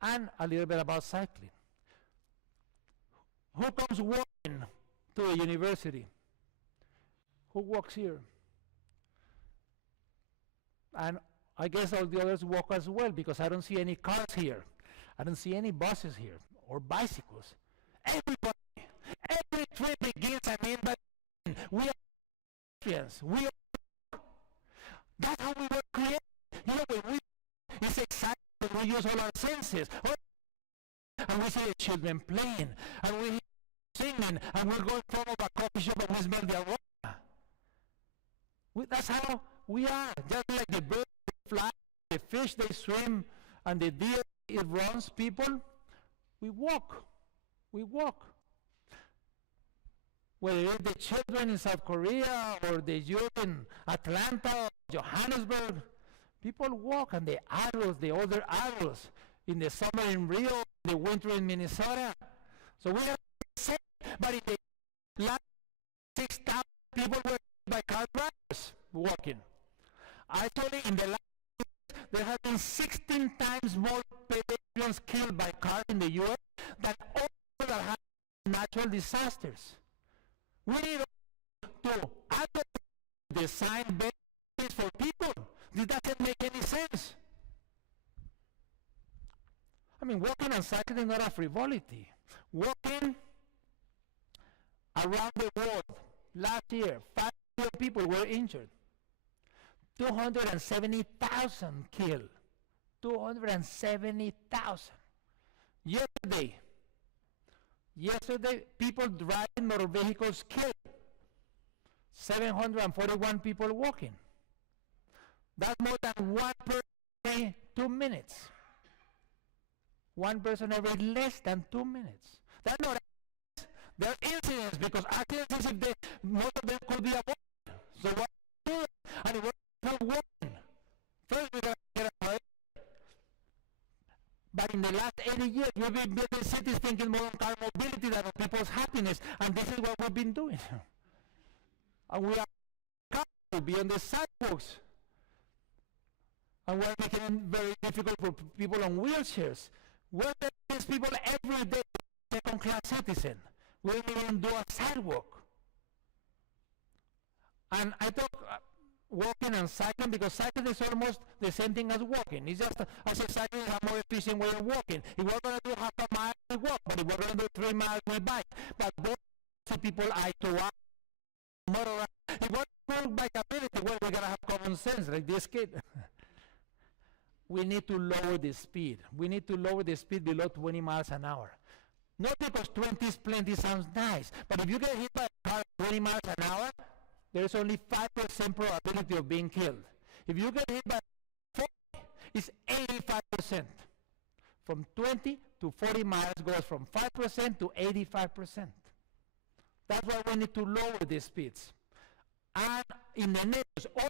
and a little bit about cycling. Who comes walking to the university. Who walks here? And I guess all the others walk as well, because I don't see any cars here. I don't see any buses here or bicycles. Everybody, every trip begins and ends by we are Christians. We are. That's how we were created. You know, when we, it's exciting when we use all our senses. And we see the children playing, and we hear singing, and we're going from a coffee shop and we smell the aroma. That's how we are. Just like the birds fly, the fish they swim, and the deer it runs. People, we walk. We walk. Whether it's the children in South Korea or the youth in Atlanta or Johannesburg, people walk, and the adults, the older adults, in the summer in Rio, the winter in Minnesota. So we are the same, but in the last 6,000 people were by car drivers walking. Actually, in the last years, there have been 16 times more pedestrians killed by cars in the U.S. than all that have natural disasters. We need to design benefits for people. This doesn't make any sense. I mean, walking and cycling is not a frivolity. Walking around the world, last year, 5 million people were injured. 270,000 killed. 270,000. Yesterday, people driving motor vehicles killed. 741 people walking. That's more than 1 person every 2 minutes. 1 person every less than 2 minutes. That's not accidents. They're incidents, because accidents is if most of them could be avoided. So what do we do? And we're walking. First we gotta get away. But in the last 80 years, we've been building cities thinking more on car mobility than on people's happiness, and this is what we've been doing. And we are to be on the sidewalks. And we're making it very difficult for people on wheelchairs. We're these people every day, second-class citizen. We don't even do a sidewalk. And I talk walking and cycling because cycling is almost the same thing as walking. It's just as a cycling is a more efficient way of walking. If we're going to do half a mile, we walk. But if we're going to do 3 miles, we bike. But both people eye to eye, motor. If we're going to bikeability, well, we're going to have common sense, like this kid. We need to lower the speed. We need to lower the speed below 20 miles an hour. Not because 20 is plenty sounds nice, but if you get hit by a car at 20 miles an hour, there is only 5% probability of being killed. If you get hit by 40, it's 85%. From 20 to 40 miles goes from 5% to 85%. That's why we need to lower the speeds. And in the neighborhoods, all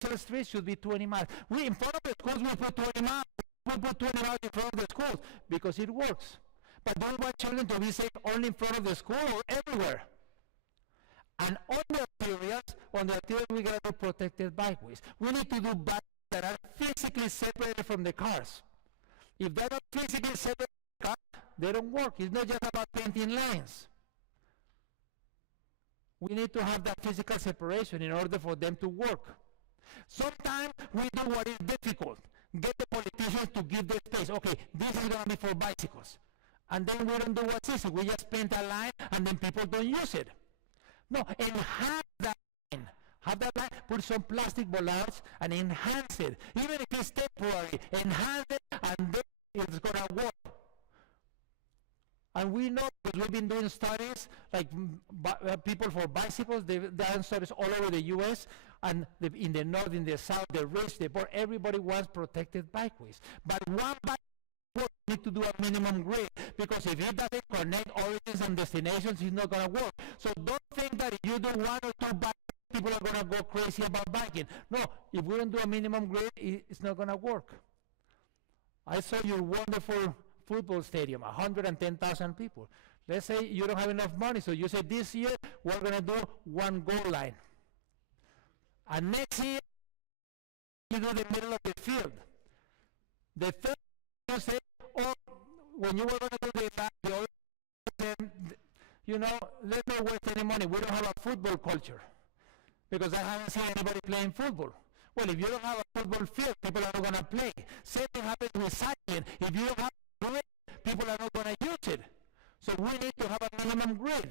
the streets should be 20 miles. We, in front of the schools, we put 20 miles. We put 20 miles in front of the schools because it works. But don't want children to be safe only in front of the school or everywhere. And on the arterials, we got to do protected bikeways. We need to do bikeways that are physically separated from the cars. If they're not physically separated from the cars, they don't work. It's not just about painting lines. We need to have that physical separation in order for them to work. Sometimes we do what is difficult. Get the politicians to give the space. Okay, this is going to be for bicycles. And then we don't do what's easy. We just paint a line and then people don't use it. No, enhance that line. Have that line, put some plastic bollards and enhance it. Even if it's temporary, enhance it and then it's going to work. And we know, because we've been doing studies, like people for bicycles, they've done studies all over the U.S., and in the north, in the south, the rich, the poor, everybody wants protected bikeways. But one bike need to do a minimum grid, because if it doesn't connect origins and destinations, it's not going to work. So don't think that if you do 1 or 2 bikes, people are going to go crazy about biking. No, if we don't do a minimum grid, it's not going to work. I saw your wonderful football stadium, 110,000 people. Let's say you don't have enough money, so you say this year we're going to do 1 goal line. And next year, you do the middle of the field. The third you say, oh, when you were going to do the other, You know, let's not waste any money. We don't have a football culture because I haven't seen anybody playing football. Well, if you don't have a football field, people are not going to play. Same thing happens with cycling. If you don't have a grid, people are not going to use it. So we need to have a minimum grid.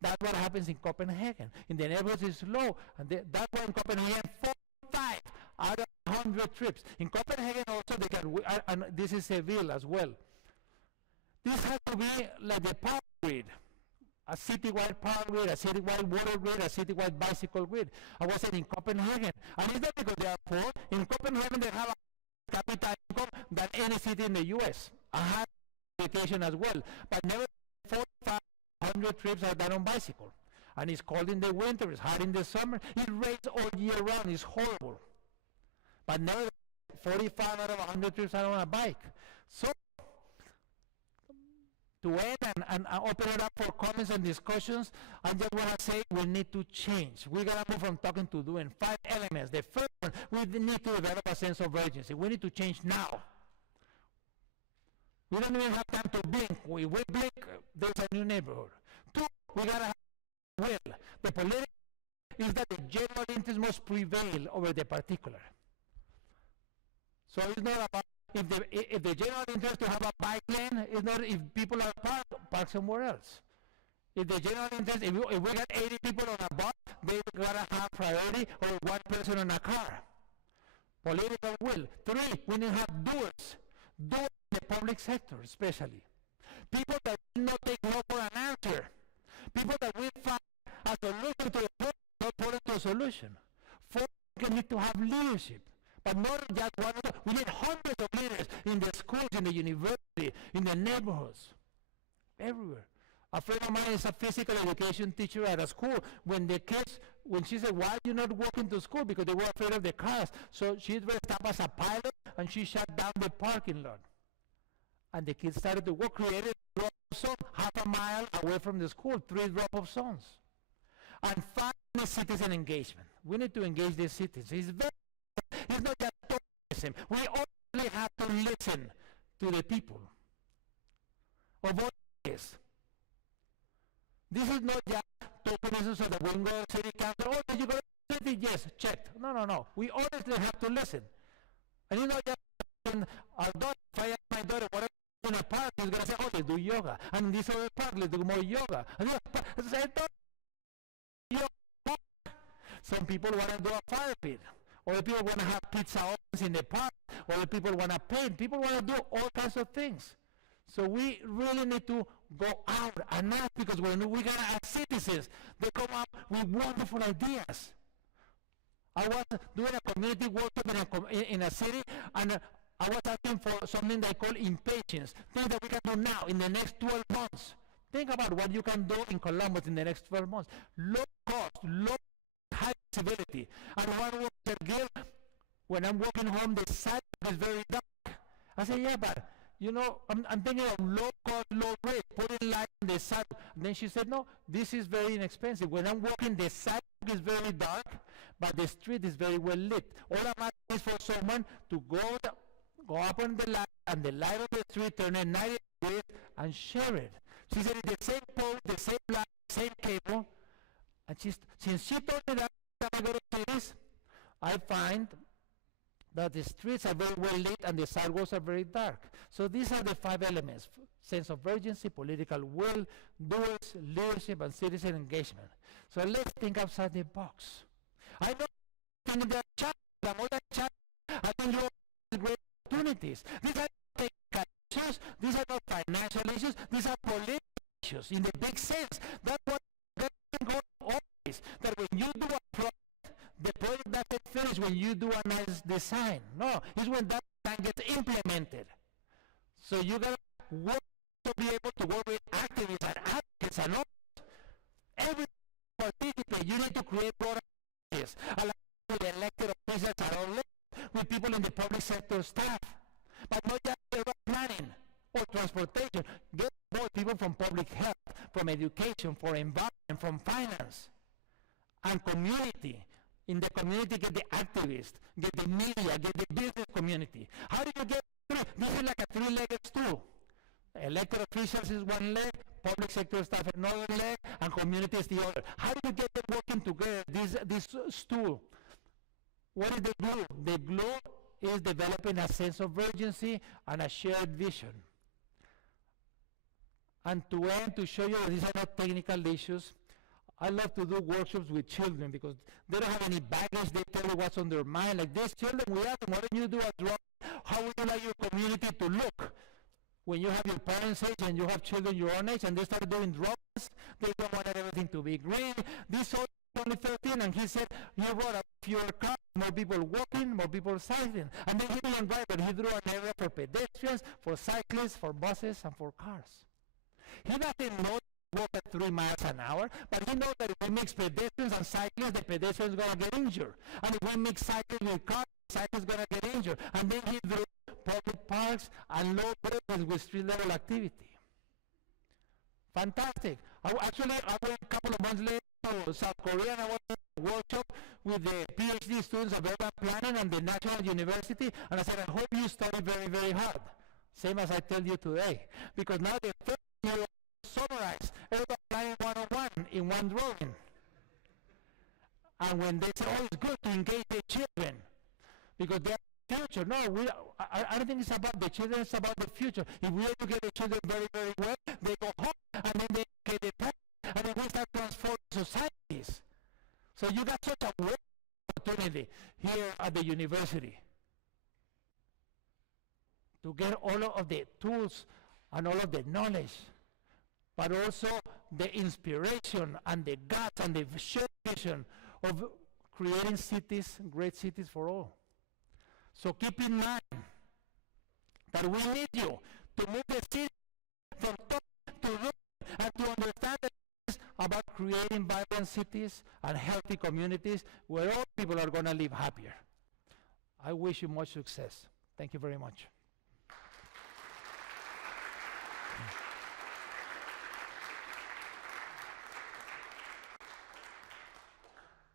That's what happens in Copenhagen. In the neighborhoods, it's low. And that's why in Copenhagen, 45 out of 100 trips. In Copenhagen also, they can, and this is Seville as well. This has to be like the power grid. A citywide power grid, a citywide water grid, a citywide bicycle grid. I was in Copenhagen. And it's not because they are poor. In Copenhagen, they have a capita income than any city in the U.S. A high education as well. But never 4,500 trips are done on bicycle. And it's cold in the winter, it's hot in the summer. It rains all year round, it's horrible. But never 45 out of 100 trips are on a bike. So, to end and open it up for comments and discussions, I just want to say we need to change. We got to move from talking to doing. 5 elements. The first one, we need to develop a sense of urgency. We need to change now. We don't even have time to blink. We blink, there's a new neighborhood. 2, we got to have will. The political is that the general interest must prevail over the particular. So it's not about if the general interest to have a bike lane is not if people are parked somewhere else. If the general interest, if we got 80 people on a bus, they gotta have priority or 1 person on a car. Political will. 3, we need to have doers. Doers in the public sector especially. People that will not take no for an answer. People that will find a solution to the problem, not problem to a solution. 4, we need to have leadership. But not just one of them. We need hundreds of leaders in the schools, in the university, in the neighborhoods, everywhere. A friend of mine is a physical education teacher at a school. When she said, why are you not walking to school? Because they were afraid of the cars. So she dressed up as a pilot and she shut down the parking lot. And the kids started to walk, created a drop-off zone, half a mile away from the school, 3 drop-off zones. And finally, citizen engagement. We need to engage the citizens. It's not just tokenism. We only have to listen to the people of all this. This is not just tokenism so that we can go to city council. Oh, did you go to the city? Yes, checked. No. We honestly have to listen. And you know, just our daughter, if I ask my daughter, what in a park, she's going to say, oh, let's do yoga. And in this other park, let's do more yoga. And some people want to do a fire pit. Other people want to have pizza ovens in the park. Other people want to paint. People want to do all kinds of things. So we really need to go out and ask, because when we get as citizens, they come up with wonderful ideas. I was doing a community workshop in a city, and I was asking for something they call impatience, things that we can do now in the next 12 months. Think about what you can do in Columbus in the next 12 months. Low cost, low high visibility. And one woman said, Gil, when I'm walking home, the sidewalk is very dark. I said, yeah, but you know, I'm thinking of low cost, low rate, putting light on the sidewalk. And then she said, no, this is very inexpensive. When I'm walking, the sidewalk is very dark, but the street is very well lit. All I'm asking is for someone to go up on the light, and the light on the street turn it 90 degrees and share it. She said, it's the same pole, the same light, same cable. And since she told me that I go to cities, I find that the streets are very well lit and the sidewalks are very dark. So these are the 5 elements: sense of urgency, political will, doers, leadership, and citizen engagement. So let's think outside the box. I know there are challenges, more than challenges. I think you have great opportunities. These are technical issues, these are not financial issues, these are political issues in the big sense. That's what goes always, that when you do a project, the project doesn't finish when you do a nice design. No, it's when that design gets implemented. So you gotta work to be able to work with activists and advocates and others. Every participant, you need to create broad ideas. Allow the elected officials are all with people in the public sector staff. But not just urban planning or transportation. Get more people from public health, from education, from environment, from finance, and community. In the community, get the activists, get the media, get the business community. How do you get through? This is like a 3-legged stool. Elected officials is one leg, public sector staff another leg, and community is the other. How do you get them working together, this stool? What is the glue? The glue is developing a sense of urgency and a shared vision. And to end, to show you that these are not technical issues, I love to do workshops with children because they don't have any baggage. They tell you what's on their mind. Like these children, we ask them, what do you do a drawing? How would you like your community to look? When you have your parents' age and you have children your own age and they start doing drawings, they don't want everything to be green. This was 2013, and he said, you wrote a fewer cars, more people walking, more people cycling. And then he didn't drive, but he drew an area for pedestrians, for cyclists, for buses, and for cars. He doesn't know to walk at 3 miles an hour, but he knows that if we mix pedestrians and cyclists, the pedestrian is going to get injured. And if we mix cyclists with cars, the cyclist is going to get injured. And then he drew public parks and low buildings with street-level activity. Fantastic. I went a couple of months later to South Korea, and I was in a workshop with the PhD students of urban planning and the National University, and I said, I hope you study very, very hard. Same as I tell you today. Because now the first year summarize urban planning 101 in one drawing. And when they say, oh, it's good to engage the children, because they're the future. No, I don't think it's about the children, it's about the future. If we educate the children very, very well, they go home, and then they educate the parents, and then we start transforming societies. So you got such a great opportunity here at the university to get all of the tools and all of the knowledge, but also the inspiration and the guts and the shared vision of creating cities, great cities for all. So keep in mind that we need you to move the city from top to root and to understand that it's about creating vibrant cities and healthy communities where all people are going to live happier. I wish you much success. Thank you very much.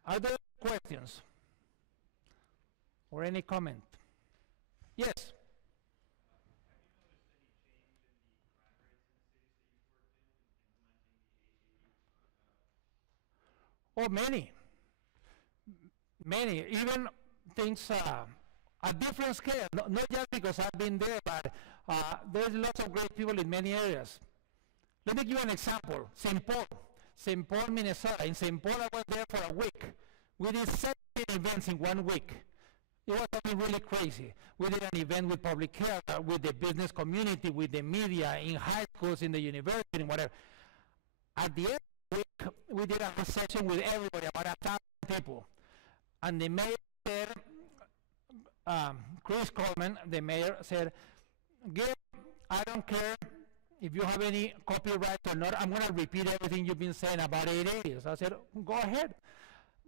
Are there questions or any comment? Yes. Oh, many. Many. Even things at different scale. Not just because I've been there, but there's lots of great people in many areas. Let me give you an example. St. Paul, Minnesota. In St. Paul, I was there for a week. We did 17 events in 1 week. It was something really crazy. We did an event with public health, with the business community, with the media, in high schools, in the university, and whatever. At the end of the week, we did a session with everybody, about 1,000 people. And the mayor said, Chris Coleman, the mayor, said, Gil, I don't care if you have any copyright or not, I'm going to repeat everything you've been saying about 880. So I said, go ahead.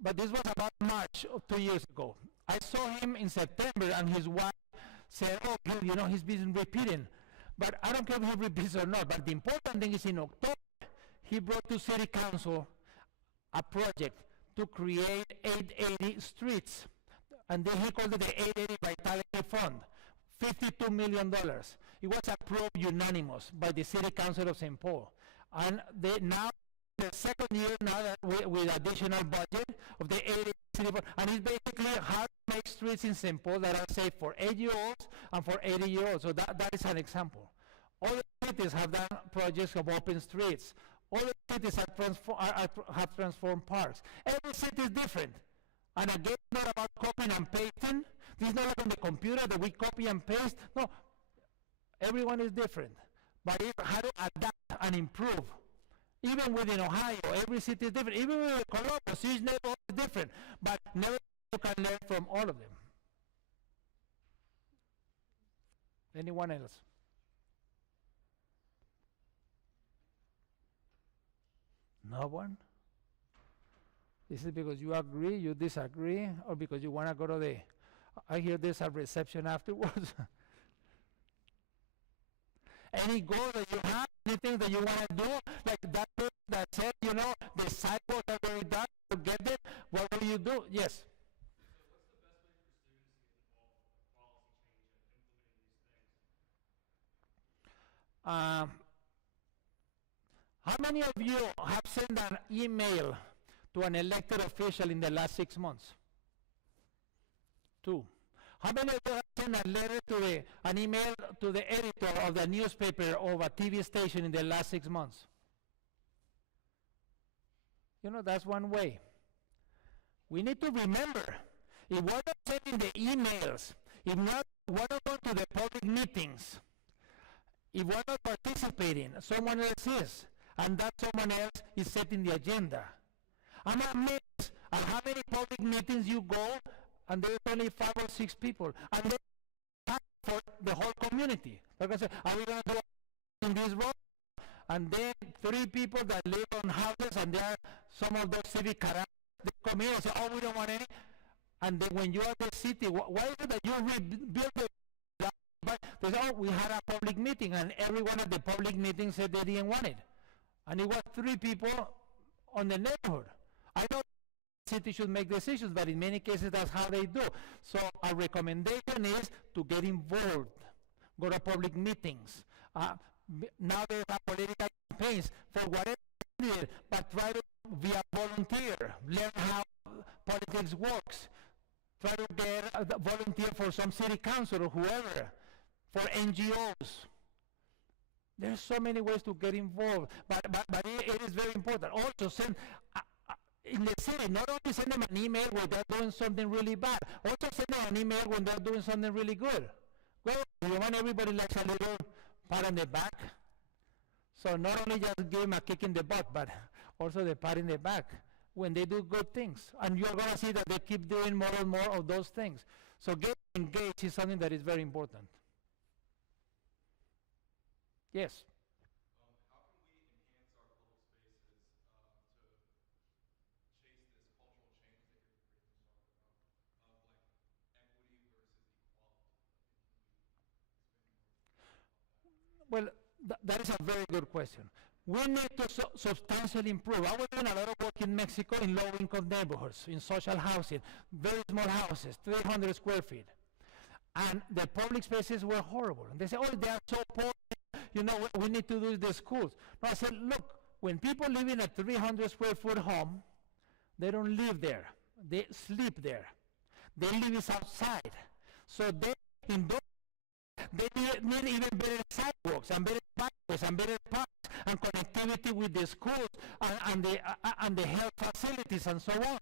But this was about March of 2 years ago. I saw him in September, and his wife said, oh, Gil, you know, he's been repeating. But I don't care if he repeats or not, but the important thing is in October, he brought to City Council a project to create 880 streets. And then he called it the 880 Vitality Fund, $52 million. It was approved unanimous by the City Council of St. Paul. And they now, the second year now that with additional budget of the 880 city fund, and it's basically how to make streets in St. Paul that are safe for 8-year-olds and for 80-year-olds. So that is an example. Other cities have done projects of open streets. Other cities have transformed parks. Every city is different. And again, it's not about copying and pasting. This is not like on the computer that we copy and paste. No, everyone is different. But it's how to adapt and improve. Even within Ohio, every city is different. Even with Columbus, each neighborhood is different. But never you can learn from all of them. Anyone else? No one? Is it because you agree, you disagree, or because you want to go to the... I hear there's a reception afterwards. Any goal that you have, anything that you want to do, like that person that said, you know, the sidewalks are very dark, to get there, what will you do? Yes? How many of you have sent an email to an elected official in the last 6 months? 2. How many of you have sent a letter to an email to the editor of the newspaper or a TV station in the last 6 months? You know, that's one way. We need to remember, if we're not sending the emails, if we're not going to the public meetings, if we're not participating, someone else is, and that someone else is setting the agenda. I'm amazed at how many public meetings you go, and there's only 5 or 6 people, and they have for the whole community. Like I said, are we going to do it in this road? And then 3 people that live on houses, and they are some of those civic characters, they come here and say, oh, we don't want any. And then when you are the city, why is it that you rebuild the but they say, oh, we had a public meeting, and everyone at the public meeting said they didn't want it. And it was 3 people on the neighborhood. I know the city should make decisions, but in many cases that's how they do. So our recommendation is to get involved, go to public meetings. Now there are political campaigns for whatever needed, but try to be a volunteer, learn how politics works. Try to get a volunteer for some city council or whoever, for NGOs. There's so many ways to get involved, but it is very important. Also, send in the city, not only send them an email when they're doing something really bad, also send them an email when they're doing something really good. Well, you want everybody likes a little pat on the back. So not only just give them a kick in the butt, but also the pat in the back when they do good things. And you're going to see that they keep doing more and more of those things. So getting engaged is something that is very important. Yes? How can we enhance our public spaces to chase this cultural change that you're talking about, of like equity versus equality? Well, that is a very good question. We need to substantially improve. I was doing a lot of work in Mexico in low-income neighborhoods, in social housing, very small houses, 300 square feet. And the public spaces were horrible. And they say, oh, they are so poor, you know, we need to do the schools. No, I said, look, when people live in a 300 square foot home, they don't live there. They sleep there. They live outside. So they, they need even better sidewalks and better byways and better parks and connectivity with the schools and the health facilities and so on.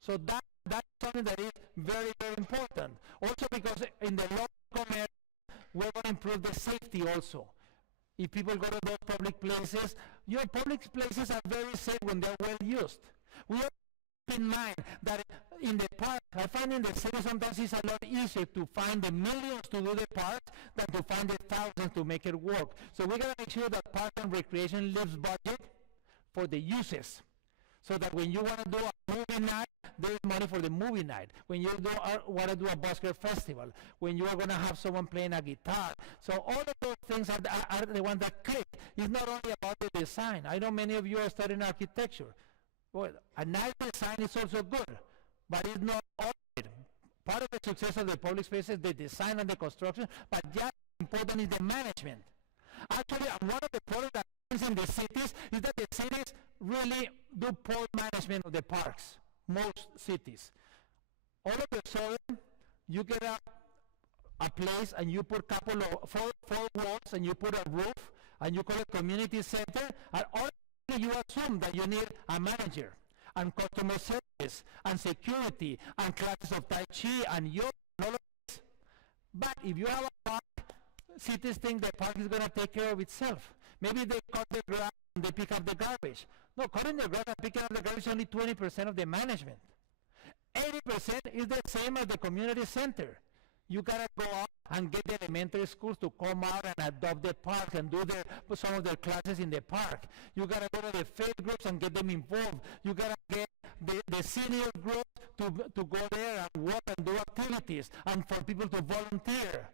So that's something that is very, very important. Also because in the local area, we're going to improve the safety also. If people go to those public places, your public places are very safe when they're well used. We have to keep in mind that in the park, I find in the city sometimes it's a lot easier to find the millions to do the parks than to find the thousands to make it work. So we got to make sure that Park and Recreation leaves budget for the uses. So that when you want to do a movie night, there is money for the movie night. When you want to do a busker festival, when you are going to have someone playing a guitar. So all of those things are the ones that click. It's not only about the design. I know many of you are studying architecture. Well, a nice design is also good, but it's not all of it. Part of the success of the public space is the design and the construction, but just important is the management. Actually, one of the problems that happens in the cities is that the cities really do poor management of the parks, most cities. All of a sudden, you get a place and you put couple of four walls and you put a roof and you call it community center, and all you assume that you need a manager and customer service and security and classes of Tai Chi and yoga and all of this. But if you have a park, cities think the park is going to take care of itself. Maybe they cut the grass and they pick up the garbage. No, cutting the grass and picking up the garbage is only 20% of the management. 80% is the same as the community center. You got to go out and get the elementary schools to come out and adopt the park and do some of their classes in the park. You got to go to the faith groups and get them involved. You got to get the senior groups to go there and work and do activities and for people to volunteer.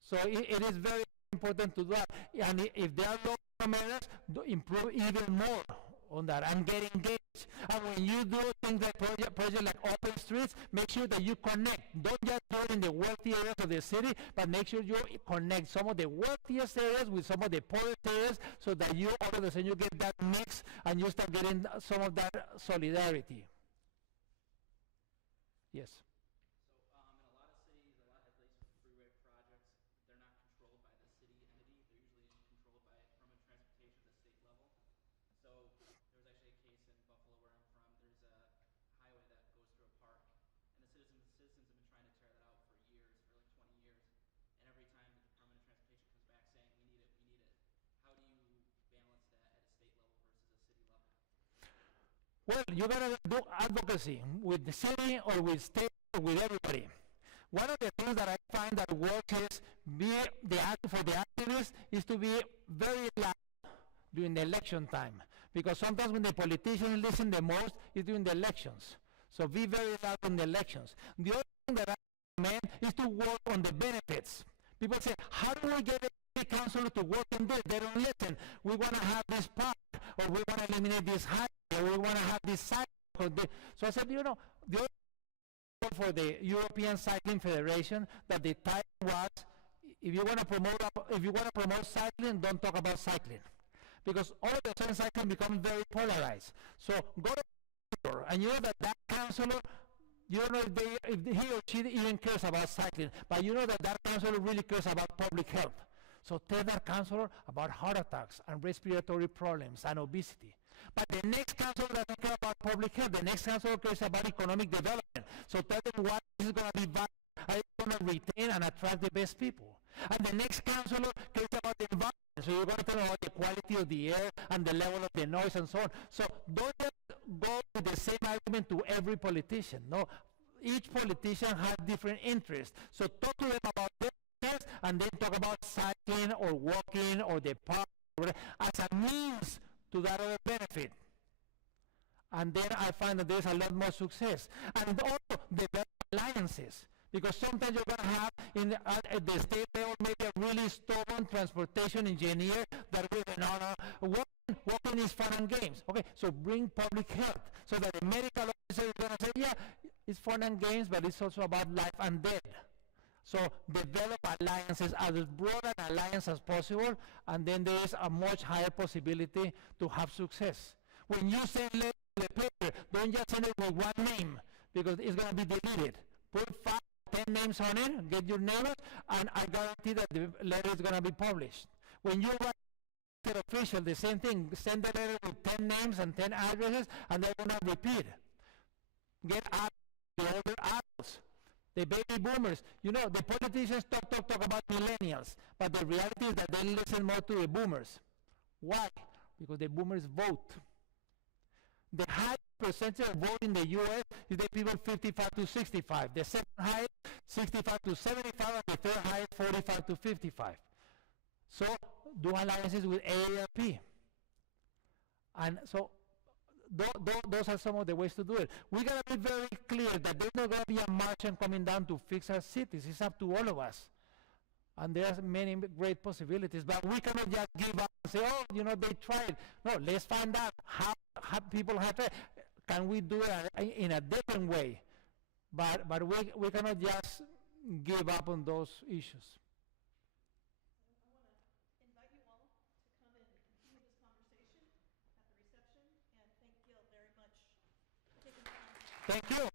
So it is very important to do that. And if there are local areas, improve even more on that and get engaged. And when you do things like project like open streets, make sure that you connect. Don't just do it in the wealthy areas of the city, but make sure you connect some of the wealthiest areas with some of the poorest areas, so that you all of a sudden you get that mix and you start getting some of that solidarity. Yes. So in a lot of cities, at least with freeway projects, they're not controlled by the city entity. They're usually controlled by permanent transportation at the state level. So there was actually a case in Buffalo where I'm from. There's a highway that goes through a park, and the citizens have been trying to tear that out for years, for like 20 years. And every time the permanent transportation comes back saying we need it, we need it. How do you balance that at a state level versus a city level? Well, you gotta do advocacy with the city or with state or with everybody. One of the things that I find that works is for the activists is to be very loud during the election time, because sometimes when the politicians listen the most is during the elections. So be very loud in the elections. The other thing that I recommend is to work on the benefits. People say, how do we get a council to work on this? They don't listen. We want to have this park, or we want to eliminate this highway, or we want to have this cycle. So I said, the other for the European Cycling Federation, that the title was, if you want to promote cycling, don't talk about cycling, because all of a sudden cycling becomes very polarized. So go to and you know that councilor, you don't know if he or she even cares about cycling, but you know that councilor really cares about public health. So tell that councilor about heart attacks and respiratory problems and obesity. But the next councilor doesn't care about public health. The next councilor cares about economic development. So tell them what is going to be valuable, how it's going to retain and attract the best people. And the next councilor cares about the environment. So you're going to tell them about the quality of the air and the level of the noise and so on. So don't just go with the same argument to every politician. No, each politician has different interests. So talk to them about their interests, and then talk about cycling or walking or the park as a means to that other benefit. And then I find that there's a lot more success. And also develop alliances, because sometimes you're going to have at the state level maybe a really stubborn transportation engineer that will say, no, walking is fun and games. Okay, so bring public health, so that the medical officer is going to say, yeah, it's fun and games, but it's also about life and death. So develop alliances, as broad an alliance as possible, and then there is a much higher possibility to have success. When you send the paper, don't just send it with one name, because it's going to be deleted. Put 5, 10 names on it, get your neighbors, and I guarantee that the letter is going to be published. When you write to official, the same thing, send the letter with 10 names and 10 addresses, and they're going to repeat. Get out the older adults. The baby boomers, the politicians talk about millennials, but the reality is that they listen more to the boomers. Why? Because the boomers vote. The highest percentage of vote in the U.S. is the people 55 to 65. The second highest, 65 to 75, and the third highest, 45 to 55. So do alliances with AARP. And so those are some of the ways to do it. We got to be very clear that there's not going to be a Martian coming down to fix our cities. It's up to all of us. And there's many great possibilities. But we cannot just give up and say, they tried. No, let's find out how people have it. Can we do it in a different way? But we cannot just give up on those issues. I want to invite you all to come and continue this conversation at the reception, and thank Gil very much for taking the time. Thank you.